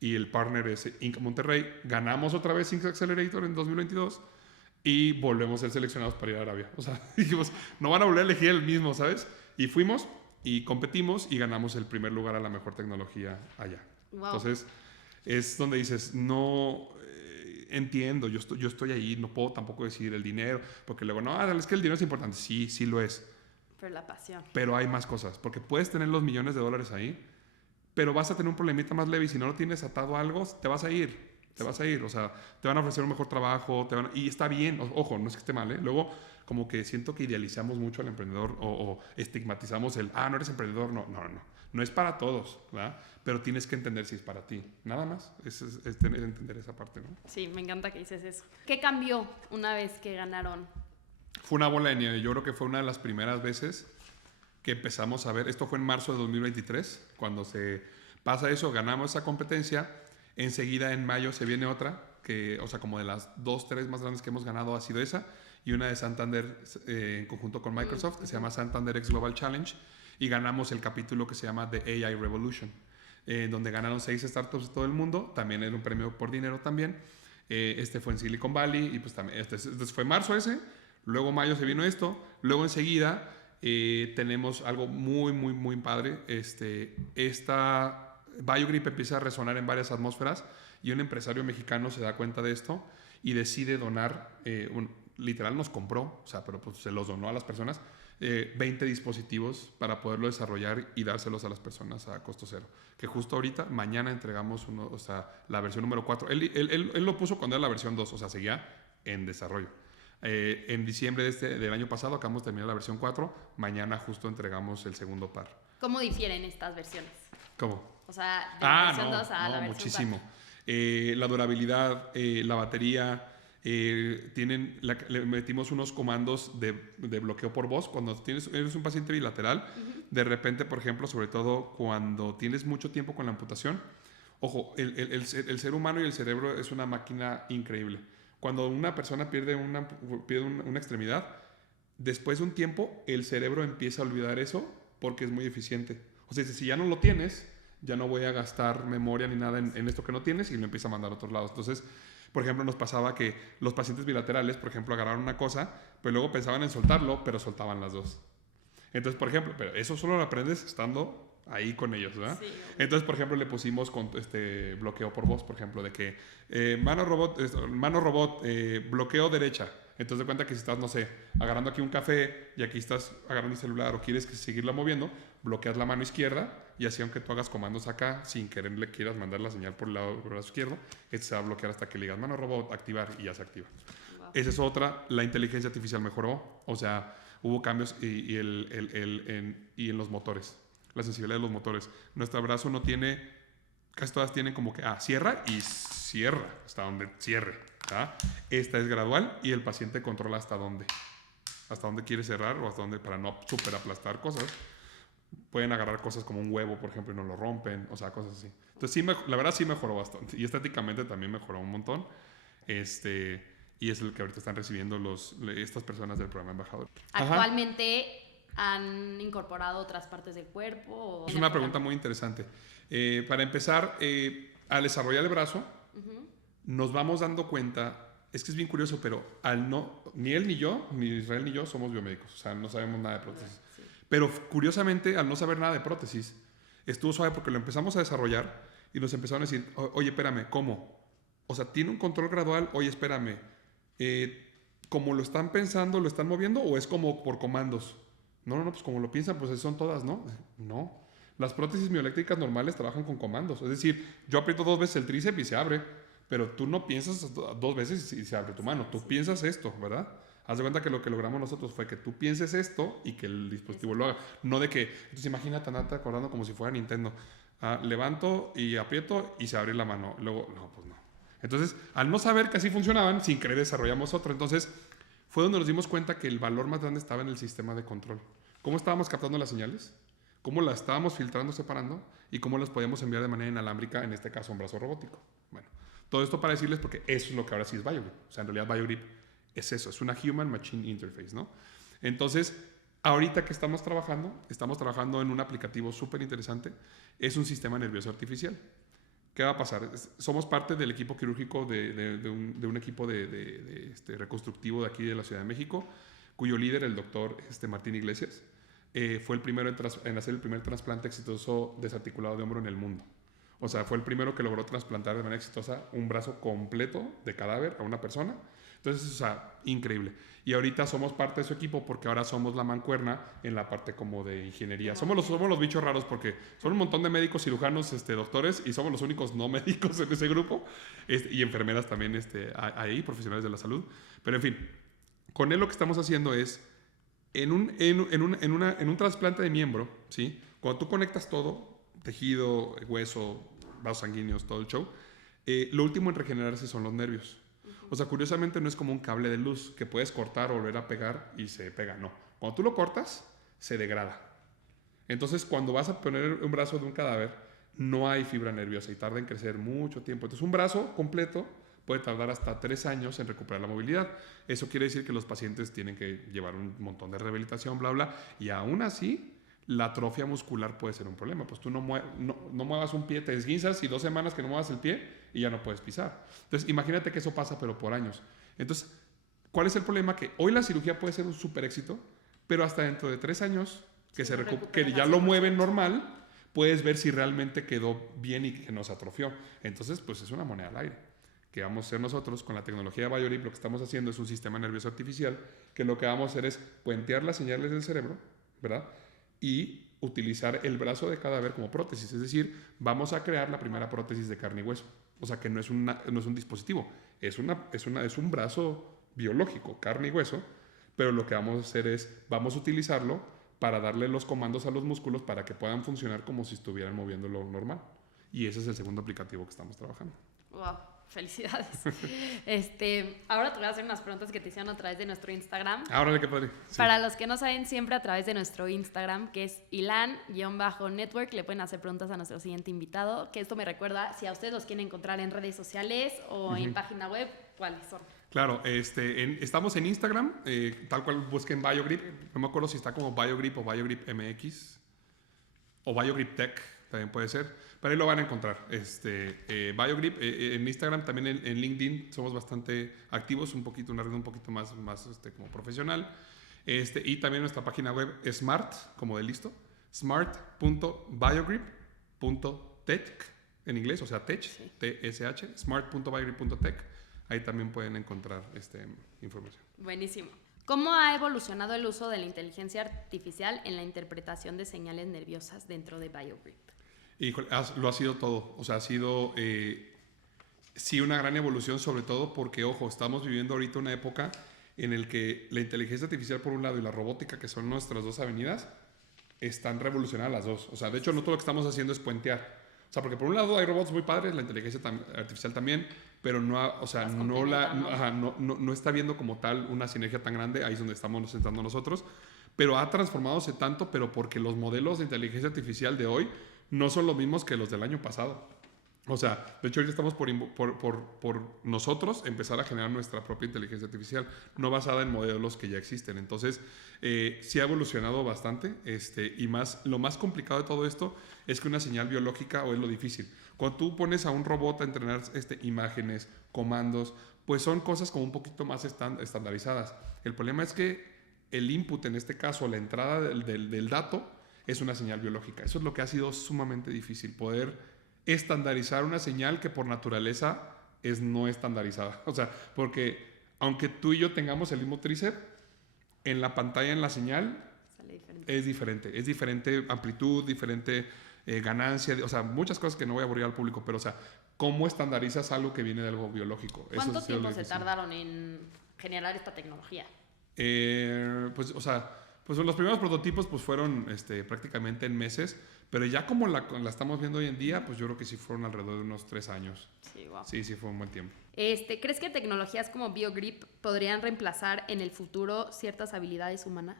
y el partner es Inc. Monterrey. Ganamos otra vez Inc. Accelerator en 2022 y volvemos a ser seleccionados para ir a Arabia. O sea, dijimos, no van a volver a elegir el mismo, ¿sabes? Y fuimos y competimos y ganamos el primer lugar a la mejor tecnología allá. Wow. Entonces, es donde dices, no, entiendo, yo estoy ahí, no puedo tampoco decir el dinero, porque luego, no, es que el dinero es importante. Sí, sí lo es. Pero la pasión. Pero hay más cosas, porque puedes tener los millones de dólares ahí, pero vas a tener un problemita más leve y si no lo tienes atado a algo, te vas a ir. Te vas a ir, o sea, te van a ofrecer un mejor trabajo, y está bien, ojo, no es que esté mal, ¿eh? Luego, como que siento que idealizamos mucho al emprendedor o estigmatizamos no eres emprendedor, no es para todos, ¿verdad? Pero tienes que entender si es para ti, nada más, es entender esa parte, ¿no? Sí, me encanta que dices eso. ¿Qué cambió una vez que ganaron? Fue una bola de nieve, yo creo que fue una de las primeras veces que empezamos a ver, esto fue en marzo de 2023, cuando se pasa eso, ganamos esa competencia. Enseguida en mayo se viene otra, o sea, como de las 2, 3 más grandes que hemos ganado ha sido esa, y una de Santander en conjunto con Microsoft, que se llama Santander X Global Challenge, y ganamos el capítulo que se llama The AI Revolution, donde ganaron 6 startups de todo el mundo, también era un premio por dinero también. Este fue en Silicon Valley, y pues también, este fue marzo ese, luego mayo se vino esto, luego enseguida tenemos algo muy, muy, muy padre, BioGrip empieza a resonar en varias atmósferas y un empresario mexicano se da cuenta de esto y decide donar, literal nos compró, o sea, pero pues se los donó a las personas, 20 dispositivos para poderlo desarrollar y dárselos a las personas a costo cero. Que justo ahorita, mañana entregamos la versión número 4. Él lo puso cuando era la versión 2, o sea, seguía en desarrollo. En diciembre del año pasado acabamos de terminar la versión 4, mañana justo entregamos el segundo par. ¿Cómo difieren estas versiones? ¿Cómo? O sea, de la versión 2 a la versión muchísimo. 4. La durabilidad, la batería, le metimos unos comandos de bloqueo por voz. Cuando eres un paciente bilateral, de repente, por ejemplo, sobre todo cuando tienes mucho tiempo con la amputación, ojo, el ser humano y el cerebro es una máquina increíble. Cuando una persona pierde una extremidad, después de un tiempo, el cerebro empieza a olvidar eso porque es muy eficiente. O sea, si ya no lo tienes, ya no voy a gastar memoria ni nada en esto que no tienes, y lo empieza a mandar a otros lados. Entonces, por ejemplo, nos pasaba que los pacientes bilaterales, por ejemplo, agarraron una cosa, pero luego pensaban en soltarlo, pero soltaban las dos. Entonces, por ejemplo, pero eso solo lo aprendes estando ahí con ellos, ¿verdad? Sí. Entonces, por ejemplo, le pusimos con bloqueo por voz, por ejemplo, de que mano robot, bloqueo derecha. Entonces, de cuenta que si estás, no sé, agarrando aquí un café y aquí estás agarrando el celular o quieres seguirla moviendo, bloqueas la mano izquierda y así, aunque tú hagas comandos acá, sin querer le quieras mandar la señal por el lado izquierdo, se va a bloquear hasta que le digas mano robot, activar, y ya se activa. Wow. Esa es otra. La inteligencia artificial mejoró. O sea, hubo cambios y en los motores, la sensibilidad de los motores. Nuestro brazo no tiene, casi todas tienen como que, cierra y cierra, hasta donde cierre. Esta es gradual y el paciente controla hasta dónde quiere cerrar o hasta dónde, para no super aplastar cosas. Pueden agarrar cosas como un huevo, por ejemplo, y no lo rompen, o sea, cosas así. Entonces, sí, la verdad sí mejoró bastante. Y estéticamente también mejoró un montón. Y es el que ahorita están recibiendo estas personas del programa Embajador. ¿Actualmente han incorporado otras partes del cuerpo? Es una pregunta muy interesante. Para empezar, al desarrollar el brazo, nos vamos dando cuenta, es que es bien curioso, pero ni él ni yo, ni Israel ni yo somos biomédicos, o sea, no sabemos nada de prótesis. Sí. Pero curiosamente, al no saber nada de prótesis, estuvo suave porque lo empezamos a desarrollar y nos empezaron a decir, oye, espérame, ¿cómo? O sea, ¿tiene un control gradual? Oye, espérame, ¿cómo lo están pensando, lo están moviendo o es como por comandos? No, pues como lo piensan, pues son todas, ¿no? No. Las prótesis mioeléctricas normales trabajan con comandos. Es decir, yo aprieto 2 veces el tríceps y se abre, pero tú no piensas 2 veces y se abre tu mano. Tú piensas esto, ¿verdad? Haz de cuenta que lo que logramos nosotros fue que tú pienses esto y que el dispositivo lo haga. No de que, entonces imagínate, andarte acordando como si fuera Nintendo. Levanto y aprieto y se abre la mano. Luego, no, pues no. Entonces, al no saber que así funcionaban, sin querer desarrollamos otro. Entonces, fue donde nos dimos cuenta que el valor más grande estaba en el sistema de control. ¿Cómo estábamos captando las señales? ¿Cómo las estábamos filtrando, separando? ¿Y cómo las podíamos enviar de manera inalámbrica, en este caso un brazo robótico? Bueno, todo esto para decirles porque eso es lo que ahora sí es BioGrip. O sea, en realidad BioGrip es eso, es una Human Machine Interface, ¿no? Entonces, ahorita que estamos trabajando en un aplicativo súper interesante, es un sistema nervioso artificial. ¿Qué va a pasar? Somos parte del equipo quirúrgico de un equipo reconstructivo de aquí de la Ciudad de México, cuyo líder, el doctor Martín Iglesias, fue el primero en hacer el primer trasplante exitoso desarticulado de hombro en el mundo. O sea, fue el primero que logró trasplantar de manera exitosa un brazo completo de cadáver a una persona. Entonces, o sea, increíble. Y ahorita somos parte de su equipo porque ahora somos la mancuerna en la parte como de ingeniería. Somos los bichos raros porque son un montón de médicos, cirujanos, doctores, y somos los únicos no médicos en ese grupo, y enfermeras también ahí, profesionales de la salud. Pero en fin, con él lo que estamos haciendo es, en un trasplante de miembro, ¿sí? Cuando tú conectas todo, tejido, hueso, vasos sanguíneos, todo el show, lo último en regenerarse son los nervios. O sea, curiosamente no es como un cable de luz que puedes cortar o volver a pegar y se pega, no. Cuando tú lo cortas, se degrada. Entonces, cuando vas a poner un brazo de un cadáver, no hay fibra nerviosa y tarda en crecer mucho tiempo. Entonces, un brazo completo puede tardar hasta 3 años en recuperar la movilidad. Eso quiere decir que los pacientes tienen que llevar un montón de rehabilitación, bla, bla, y aún así, la atrofia muscular puede ser un problema. Pues tú no muevas un pie, te esguinzas y 2 semanas que no muevas el pie y ya no puedes pisar. Entonces, imagínate que eso pasa, pero por años. Entonces, ¿cuál es el problema? Que hoy la cirugía puede ser un súper éxito, pero hasta dentro de 3 años, que ya lo mueven normal, puedes ver si realmente quedó bien y que no se atrofió. Entonces, pues es una moneda al aire. Que vamos a hacer nosotros con la tecnología de BioGrip, lo que estamos haciendo es un sistema nervioso artificial, que lo que vamos a hacer es puentear las señales del cerebro, ¿verdad? Y utilizar el brazo de cadáver como prótesis. Es decir, vamos a crear la primera prótesis de carne y hueso. O sea, que no es un dispositivo, es un brazo biológico, carne y hueso, pero lo que vamos a hacer es, vamos a utilizarlo para darle los comandos a los músculos para que puedan funcionar como si estuvieran moviéndolo normal. Y ese es el segundo aplicativo que estamos trabajando. ¡Wow! Felicidades. Ahora te voy a hacer unas preguntas que te hicieron a través de nuestro Instagram. Órale, qué padre. Sí. Para los que no saben, siempre a través de nuestro Instagram, que es Ilan_Network, le pueden hacer preguntas a nuestro siguiente invitado, que esto me recuerda, si a ustedes los quieren encontrar en redes sociales o en página web, ¿cuáles son? Claro, estamos en Instagram, tal cual busquen BioGrip, no me acuerdo si está como BioGrip o BioGrip MX o BioGrip Tech, también puede ser. Pero ahí lo van a encontrar. BioGrip, en Instagram, también en LinkedIn somos bastante activos, una red un poquito más como profesional. Y también nuestra página web Smart, como de listo, smart.biogrip.tech, en inglés, o sea, tech, sí. T-S-H, smart.biogrip.tech. Ahí también pueden encontrar información. Buenísimo. ¿Cómo ha evolucionado el uso de la inteligencia artificial en la interpretación de señales nerviosas dentro de BioGrip? Híjole, lo ha sido todo. O sea, ha sido sí una gran evolución, sobre todo porque, ojo, estamos viviendo ahorita una época en el que la inteligencia artificial por un lado y la robótica, que son nuestras dos avenidas, están revolucionadas las dos. O sea, de hecho, no todo lo que estamos haciendo es puentear. O sea, porque por un lado hay robots muy padres, la inteligencia artificial también, pero o sea, no está viendo como tal una sinergia tan grande. Ahí es donde estamos sentando nosotros. Pero ha transformadose tanto, pero porque los modelos de inteligencia artificial de hoy no son los mismos que los del año pasado. O sea, de hecho, ahorita estamos por nosotros empezar a generar nuestra propia inteligencia artificial, no basada en modelos que ya existen. Entonces, sí ha evolucionado bastante. Y lo más complicado de todo esto es que una señal biológica, o es lo difícil, cuando tú pones a un robot a entrenar imágenes, comandos, pues son cosas como un poquito más estandarizadas. El problema es que el input, en este caso, la entrada del dato, es una señal biológica. Eso es lo que ha sido sumamente difícil, poder estandarizar una señal que por naturaleza es no estandarizada. O sea, porque aunque tú y yo tengamos el mismo tríceps, en la pantalla, en la señal, es diferente. Es diferente amplitud, diferente ganancia, o sea, muchas cosas que no voy a aburrir al público, pero o sea, ¿cómo estandarizas algo que viene de algo biológico? ¿Cuánto tiempo se tardaron en generar esta tecnología? Pues, o sea, pues los primeros prototipos pues fueron prácticamente en meses, pero ya como la estamos viendo hoy en día, pues yo creo que sí fueron alrededor de unos 3 años. Sí, wow. Sí, fue un buen tiempo. ¿Crees que tecnologías como BioGrip podrían reemplazar en el futuro ciertas habilidades humanas?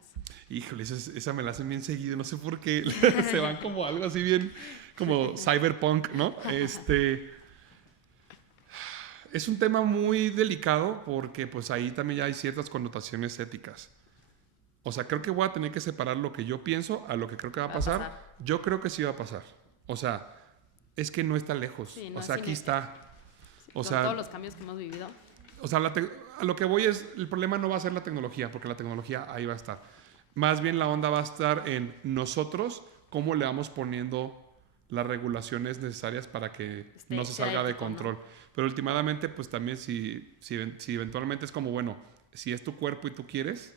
Híjole, esa me la hacen bien seguido, no sé por qué. Se van como algo así bien, como cyberpunk, ¿no? Es un tema muy delicado porque pues ahí también ya hay ciertas connotaciones éticas. O sea, creo que voy a tener que separar lo que yo pienso a lo que creo que va a pasar. Yo creo que sí va a pasar. O sea, es que no está lejos. Sí, no, o sea, aquí está. O sea, todos los cambios que hemos vivido. O sea, a lo que voy es, el problema no va a ser la tecnología, porque la tecnología ahí va a estar. Más bien la onda va a estar en nosotros, cómo le vamos poniendo las regulaciones necesarias para que no se salga de control. ¿No? Pero últimamente, pues también si eventualmente es como, bueno, si es tu cuerpo y tú quieres,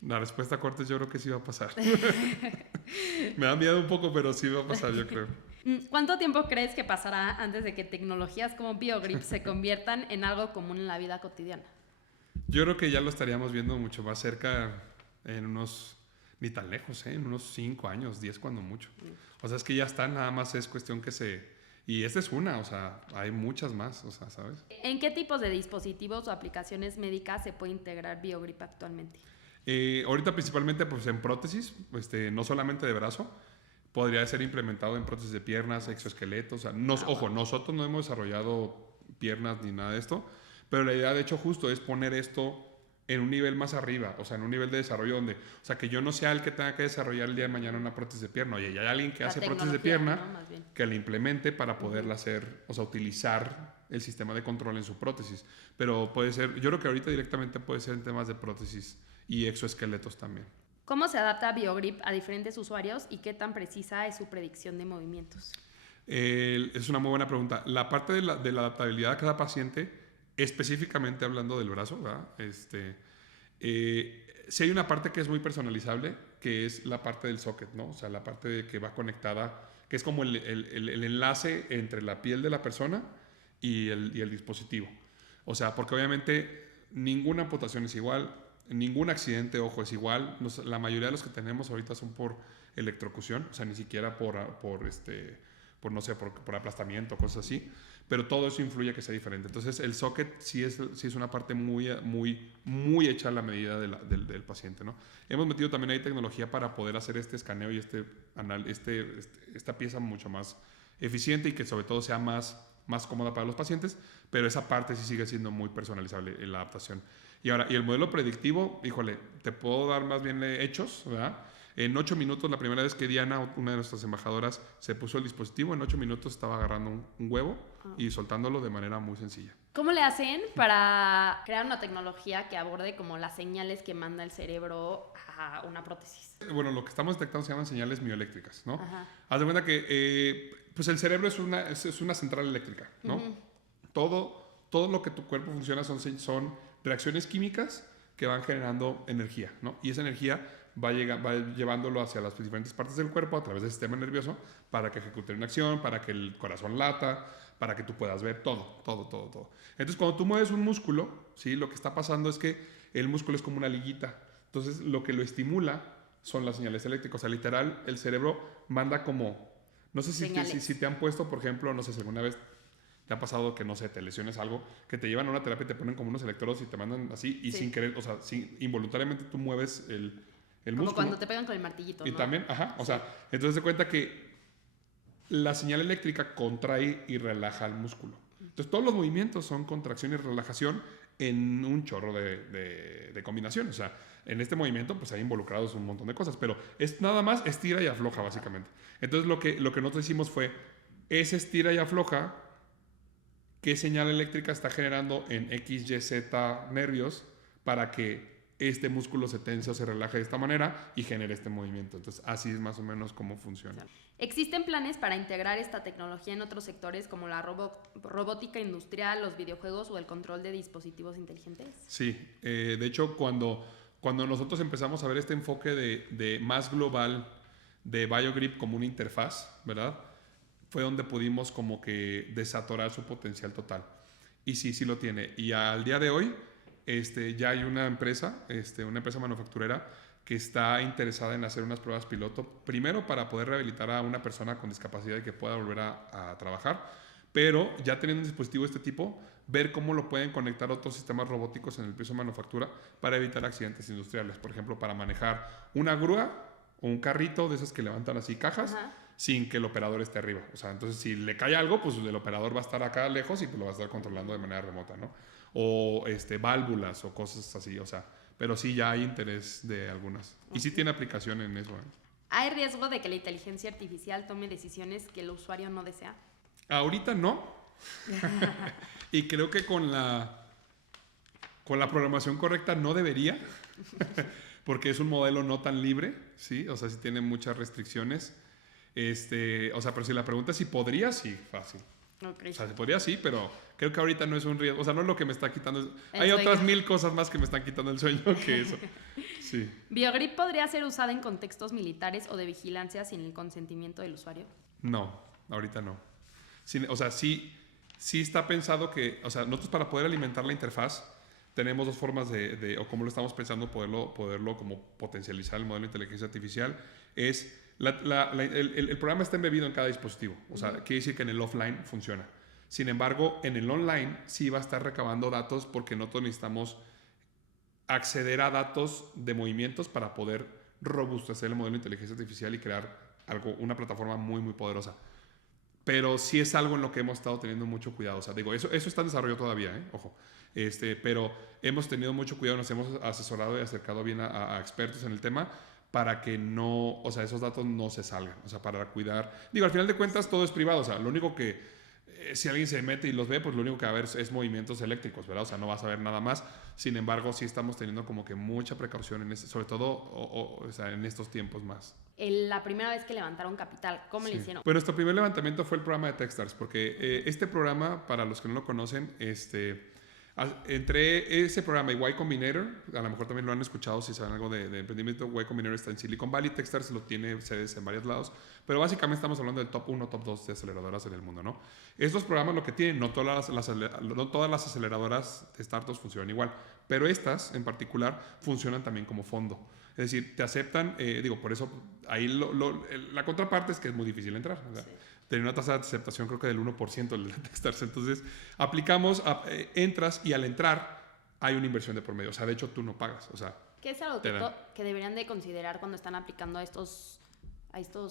la respuesta corta es yo creo que sí va a pasar. Me da miedo un poco, pero sí va a pasar, yo creo. ¿Cuánto tiempo crees que pasará antes de que tecnologías como BioGrip se conviertan en algo común en la vida cotidiana? Yo creo que ya lo estaríamos viendo mucho más cerca en unos, ni tan lejos, en unos 5 años, 10 cuando mucho. O sea, es que ya está, nada más es cuestión que y esta es una, o sea, hay muchas más, o sea, ¿sabes? ¿En qué tipos de dispositivos o aplicaciones médicas se puede integrar BioGrip actualmente? Ahorita principalmente pues en prótesis, no solamente de brazo, podría ser implementado en prótesis de piernas, exoesqueletos. O sea, ojo, nosotros no hemos desarrollado piernas ni nada de esto, pero la idea de hecho justo es poner esto en un nivel más arriba, o sea, en un nivel de desarrollo donde, o sea, que yo no sea el que tenga que desarrollar el día de mañana una prótesis de pierna. Oye, ya hay alguien que hace prótesis de pierna, ¿no? Que la implemente para poderla hacer, o sea, utilizar el sistema de control en su prótesis. Pero puede ser, yo creo que ahorita directamente puede ser en temas de prótesis y exoesqueletos también. ¿Cómo se adapta BioGrip a diferentes usuarios y qué tan precisa es su predicción de movimientos? Es una muy buena pregunta. La parte de la adaptabilidad a cada paciente, específicamente hablando del brazo, ¿verdad? Sí hay una parte que es muy personalizable, que es la parte del socket, ¿no? O sea, la parte que va conectada, que es como el enlace entre la piel de la persona y el dispositivo. O sea, porque obviamente ninguna amputación es igual, ningún accidente, ojo, es igual. La mayoría de los que tenemos ahorita son por electrocución, o sea, ni siquiera por no sé, por aplastamiento, cosas así. Pero todo eso influye a que sea diferente. Entonces, el socket sí es una parte muy hecha a la medida del paciente, ¿no? Hemos metido también ahí tecnología para poder hacer este escaneo y esta pieza mucho más eficiente y que sobre todo sea más cómoda para los pacientes, pero esa parte sí sigue siendo muy personalizable en la adaptación. Y el modelo predictivo, híjole, te puedo dar más bien hechos, ¿verdad? En 8 minutos, la primera vez que Diana, una de nuestras embajadoras, se puso el dispositivo, en 8 minutos estaba agarrando un huevo y soltándolo de manera muy sencilla. ¿Cómo le hacen para crear una tecnología que aborde como las señales que manda el cerebro a una prótesis? Bueno, lo que estamos detectando se llaman señales mioeléctricas, ¿no? Ajá. Haz de cuenta que pues el cerebro es una central eléctrica, ¿no? Todo lo que tu cuerpo funciona son reacciones químicas que van generando energía, ¿no? Y esa energía va llevándolo hacia las diferentes partes del cuerpo a través del sistema nervioso para que ejecute una acción, para que el corazón lata, para que tú puedas ver todo. Entonces, cuando tú mueves un músculo, ¿sí? Lo que está pasando es que el músculo es como una liguita. Entonces, lo que lo estimula son las señales eléctricas. O sea, literal, el cerebro manda como... No sé si te han puesto, por ejemplo, no sé si alguna vez te ha pasado que, no sé, te lesiones algo, que te llevan a una terapia y te ponen como unos electrodos y te mandan así, y sin querer, o sea, involuntariamente tú mueves el como músculo. Cuando te pegan con el martillito, Y ¿no? también, o sea, entonces se cuenta que la señal eléctrica contrae y relaja el músculo. Entonces todos los movimientos son contracción y relajación en un chorro de combinaciones. O sea, en este movimiento pues hay involucrados un montón de cosas, pero es nada más estira y afloja básicamente. Entonces lo que nosotros hicimos fue, ese estira y afloja, ¿qué señal eléctrica está generando en X, Y, Z nervios para que este músculo se tense o se relaje de esta manera y genere este movimiento? Entonces, así es más o menos cómo funciona. ¿Existen planes para integrar esta tecnología en otros sectores como la robótica industrial, los videojuegos o el control de dispositivos inteligentes? Sí, de hecho, cuando nosotros empezamos a ver este enfoque de más global de BioGrip como una interfaz, ¿verdad? Fue donde pudimos como que desatorar su potencial total. Y sí lo tiene. Y al día de hoy, ya hay una empresa manufacturera que está interesada en hacer unas pruebas piloto, primero para poder rehabilitar a una persona con discapacidad y que pueda volver a trabajar, pero ya teniendo un dispositivo de este tipo, ver cómo lo pueden conectar a otros sistemas robóticos en el piso de manufactura para evitar accidentes industriales. Por ejemplo, para manejar una grúa o un carrito de esos que levantan así cajas, Ajá. sin que el operador esté arriba. O sea, entonces si le cae algo, pues el operador va a estar acá lejos y pues lo va a estar controlando de manera remota, ¿no? O válvulas o cosas así, o sea, pero sí ya hay interés de algunas. Y sí tiene aplicación en eso. ¿Hay riesgo de que la inteligencia artificial tome decisiones que el usuario no desea? Ahorita no. Y creo que con la programación correcta no debería, porque es un modelo no tan libre, ¿sí? O sea, sí tiene muchas restricciones. O sea, pero si la pregunta es si podría, sí, fácil. Okay. O sea, se podría sí, pero creo que ahorita no es un riesgo. O sea, no es lo que me está quitando. Hay sueño. otras 1000 cosas más que me están quitando el sueño que eso. Sí. ¿BioGrip podría ser usada en contextos militares o de vigilancia sin el consentimiento del usuario? No, ahorita no. O sea, sí está pensado que, o sea, nosotros para poder alimentar la interfaz tenemos dos formas o como lo estamos pensando, poderlo como potencializar el modelo de inteligencia artificial, es el programa está embebido en cada dispositivo. O sea, quiere decir que en el offline funciona. Sin embargo, en el online sí va a estar recabando datos porque nosotros necesitamos acceder a datos de movimientos para poder robustecer el modelo de inteligencia artificial y crear una plataforma muy, muy poderosa. Pero sí es algo en lo que hemos estado teniendo mucho cuidado. O sea, digo, eso está en desarrollo todavía, ojo. Pero hemos tenido mucho cuidado, nos hemos asesorado y acercado bien a expertos en el tema para que no, o sea, esos datos no se salgan, o sea, para cuidar. Digo, al final de cuentas todo es privado, o sea, lo único que, si alguien se mete y los ve, pues lo único que va a ver es movimientos eléctricos, ¿verdad? O sea, no vas a ver nada más. Sin embargo, sí estamos teniendo como que mucha precaución, sobre todo o sea, en estos tiempos más. La primera vez que levantaron capital, ¿cómo le hicieron? Pues nuestro primer levantamiento fue el programa de Techstars, porque este programa, para los que no lo conocen, entre ese programa y Y Combinator, a lo mejor también lo han escuchado si saben algo de emprendimiento. Y Combinator está en Silicon Valley, Techstars lo tiene sedes en varios lados, pero básicamente estamos hablando del top 1, top 2 de aceleradoras en el mundo, ¿no? Estos programas lo que tienen, no todas las aceleradoras de startups funcionan igual, pero estas en particular funcionan también como fondo. Es decir, te aceptan, por eso ahí la contraparte es que es muy difícil entrar. O sea, sí. Tiene una tasa de aceptación creo que del 1% del Techstars. Entonces, aplicamos, entras y al entrar hay una inversión de por medio. O sea, de hecho, tú no pagas. O sea, ¿qué es algo que deberían de considerar cuando están aplicando a estos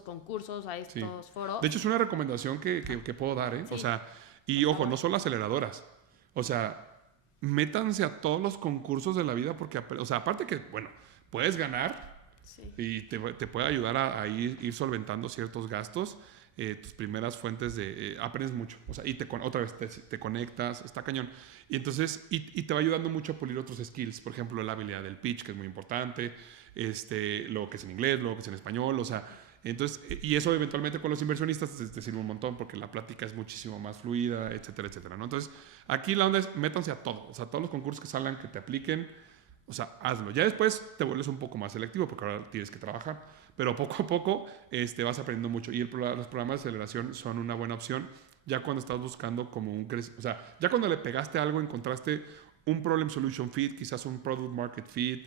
concursos, a estos foros? De hecho, es una recomendación que puedo dar, ¿eh? Sí. O sea, y ojo, no solo aceleradoras. O sea, métanse a todos los concursos de la vida porque, o sea, aparte que, bueno, puedes ganar y te puede ayudar a ir solventando ciertos gastos. Tus primeras fuentes aprendes mucho, o sea, y otra vez te conectas, está cañón, y entonces y te va ayudando mucho a pulir otros skills, por ejemplo la habilidad del pitch, que es muy importante, lo que es en inglés, lo que es en español, o sea, entonces, y eso eventualmente con los inversionistas te sirve un montón porque la plática es muchísimo más fluida, etcétera, etcétera, ¿no? Entonces aquí la onda es métanse a todo, o sea, todos los concursos que salgan, que te apliquen, O sea, hazlo. Ya después te vuelves un poco más selectivo porque ahora tienes que trabajar. Pero poco a poco vas aprendiendo mucho. Y los programas de aceleración son una buena opción ya cuando estás buscando como o sea, ya cuando le pegaste algo, encontraste un problem solution fit, quizás un product market fit,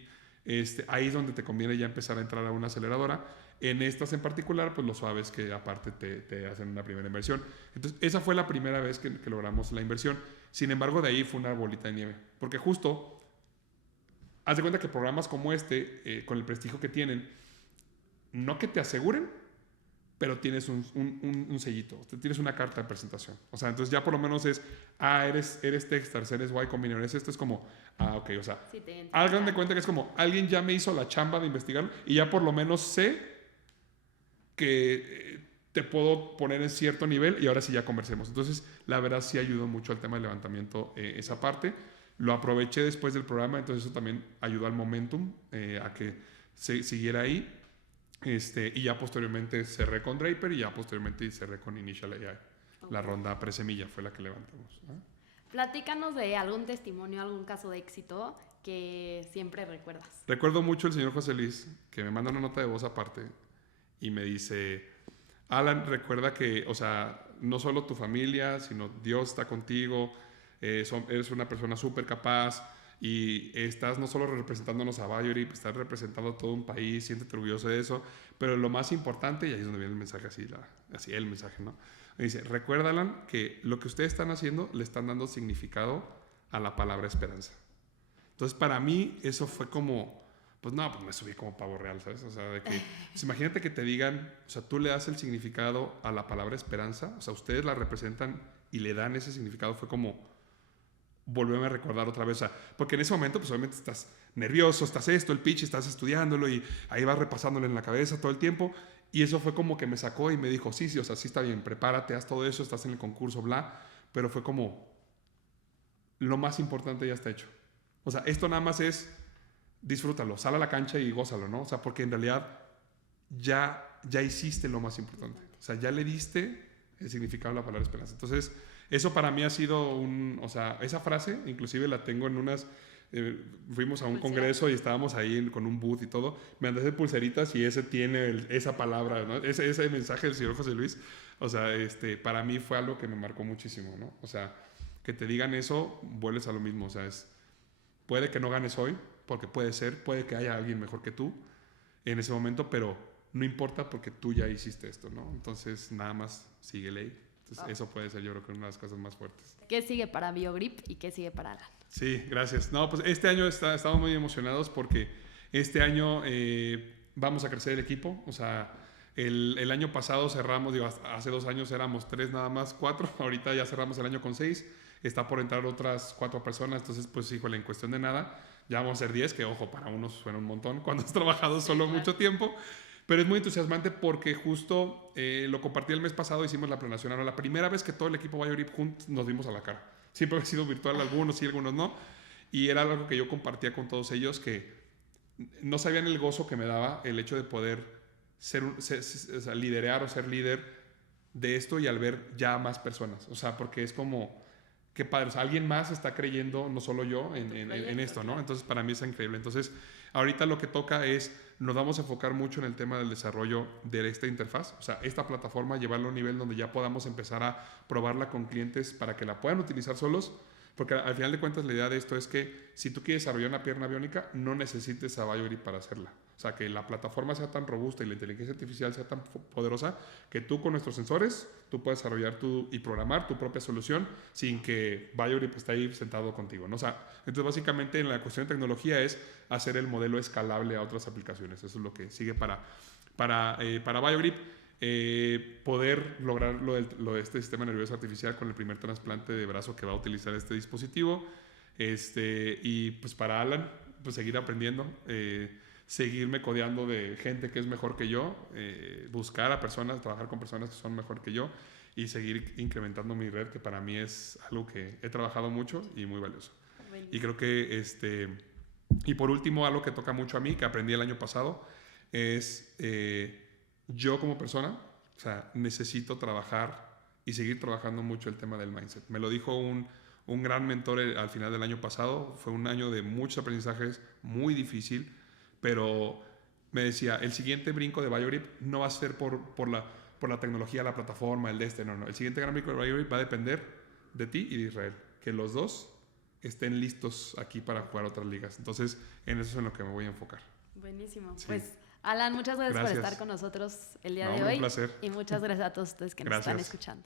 ahí es donde te conviene ya empezar a entrar a una aceleradora. En estas en particular, pues lo suave es que aparte te hacen una primera inversión. Entonces, esa fue la primera vez que logramos la inversión. Sin embargo, de ahí fue una bolita de nieve. Porque justo, haz de cuenta que programas como con el prestigio que tienen, no que te aseguren, pero tienes un sellito, tienes una carta de presentación. O sea, entonces ya por lo menos eres Techstars, eres Y Combinator, esto es como, ok, o sea, Sí, hagan de cuenta que es como, alguien ya me hizo la chamba de investigarlo y ya por lo menos sé que te puedo poner en cierto nivel y ahora sí ya conversemos. Entonces, la verdad sí ayudó mucho al tema del levantamiento, esa parte. Lo aproveché después del programa, entonces eso también ayudó al momentum, a que siguiera ahí. Y ya posteriormente cerré con Draper y ya posteriormente cerré con Initial AI. Okay. La ronda presemilla fue la que levantamos. Platícanos de algún testimonio, algún caso de éxito que siempre recuerdas. Recuerdo mucho el señor José Luis, que me manda una nota de voz aparte y me dice, Alan, recuerda que, o sea, no solo tu familia, sino Dios está contigo, eres una persona súper capaz y estás no solo representándonos a Bioreap, estás representando a todo un país, siéntete orgulloso de eso, pero lo más importante, y ahí es donde viene el mensaje así el mensaje, ¿no? Me dice, recuerda, Alan, que lo que ustedes están haciendo le están dando significado a la palabra esperanza. Entonces, para mí, eso fue como, pues me subí como pavo real, ¿sabes? O sea, de que, pues imagínate que te digan, o sea, tú le das el significado a la palabra esperanza, o sea, ustedes la representan y le dan ese significado, fue como, volverme a recordar otra vez, o sea, porque en ese momento, pues obviamente estás nervioso, estás el pitch, estás estudiándolo y ahí vas repasándolo en la cabeza todo el tiempo, y eso fue como que me sacó y me dijo, sí, o sea, sí está bien, prepárate, haz todo eso, estás en el concurso, bla, pero fue como, lo más importante ya está hecho. O sea, esto nada más es, disfrútalo, sal a la cancha y gózalo, ¿no? O sea, porque en realidad ya hiciste lo más importante. O sea, ya le diste el significado de la palabra esperanza. Entonces, eso para mí ha sido o sea, esa frase, inclusive la tengo en unas, fuimos a un congreso y estábamos ahí con un booth y todo, me andé de pulseritas y ese tiene esa palabra, ¿no? Ese mensaje del señor José Luis, o sea, para mí fue algo que me marcó muchísimo, ¿no? O sea, que te digan eso, vuelves a lo mismo, o sea, puede que no ganes hoy, porque puede que haya alguien mejor que tú en ese momento, pero no importa porque tú ya hiciste esto, ¿no? Entonces, nada más síguele ahí. Entonces, eso puede ser, yo creo que una de las cosas más fuertes. ¿Qué sigue para Biogrip y qué sigue para Alan? Sí, gracias. No, pues este año estamos muy emocionados porque este año vamos a crecer el equipo. O sea, el año pasado cerramos, hace 2 años éramos 3 nada más, 4. Ahorita ya cerramos el año con 6. Está por entrar otras 4 personas. Entonces, pues, híjole, en cuestión de nada, ya vamos a ser 10, que ojo, para unos suena un montón cuando has trabajado solo mucho tiempo. Pero es muy entusiasmante porque justo lo compartí el mes pasado, hicimos la planeación. Ahora, la primera vez que todo el equipo Bioreap juntos nos vimos a la cara. Siempre ha sido virtual, algunos sí, algunos no. Y era algo que yo compartía con todos ellos, que no sabían el gozo que me daba el hecho de poder o sea, liderar o ser líder de esto y al ver ya más personas. O sea, porque es como, qué padre, o sea, alguien más está creyendo, no solo yo, en esto, ¿no? Entonces, para mí es increíble. Entonces, ahorita lo que toca es, nos vamos a enfocar mucho en el tema del desarrollo de esta interfaz, o sea, esta plataforma, llevarla a un nivel donde ya podamos empezar a probarla con clientes para que la puedan utilizar solos, porque al final de cuentas la idea de esto es que si tú quieres desarrollar una pierna biónica, no necesites a Bioreap para hacerla. O sea, que la plataforma sea tan robusta y la inteligencia artificial sea tan poderosa que tú con nuestros sensores, tú puedes desarrollar y programar tu propia solución sin que Bioreap esté ahí sentado contigo, ¿no? O sea, entonces básicamente en la cuestión de tecnología es hacer el modelo escalable a otras aplicaciones. Eso es lo que sigue para Bioreap. Poder lograr lo de este sistema nervioso artificial con el primer trasplante de brazo que va a utilizar este dispositivo. Y pues para Alan, pues seguir aprendiendo, seguirme codeando de gente que es mejor que yo, buscar a personas, trabajar con personas que son mejor que yo y seguir incrementando mi red, que para mí es algo que he trabajado mucho y muy valioso. Buenísimo. Y creo que y por último, algo que toca mucho a mí, que aprendí el año pasado, es yo como persona, o sea, necesito trabajar y seguir trabajando mucho el tema del mindset. Me lo dijo un un gran mentor al final del año pasado. Fue un año de muchos aprendizajes, muy difícil, pero me decía, el siguiente brinco de BioGrip no va a ser por la tecnología, la plataforma, el de este, no. El siguiente gran brinco de BioGrip va a depender de ti y de Israel, que los dos estén listos aquí para jugar otras ligas. Entonces, en eso es en lo que me voy a enfocar. Buenísimo. Sí. Pues, Alan, muchas gracias por estar con nosotros el día de hoy. Un placer. Y muchas gracias a todos ustedes que nos están escuchando.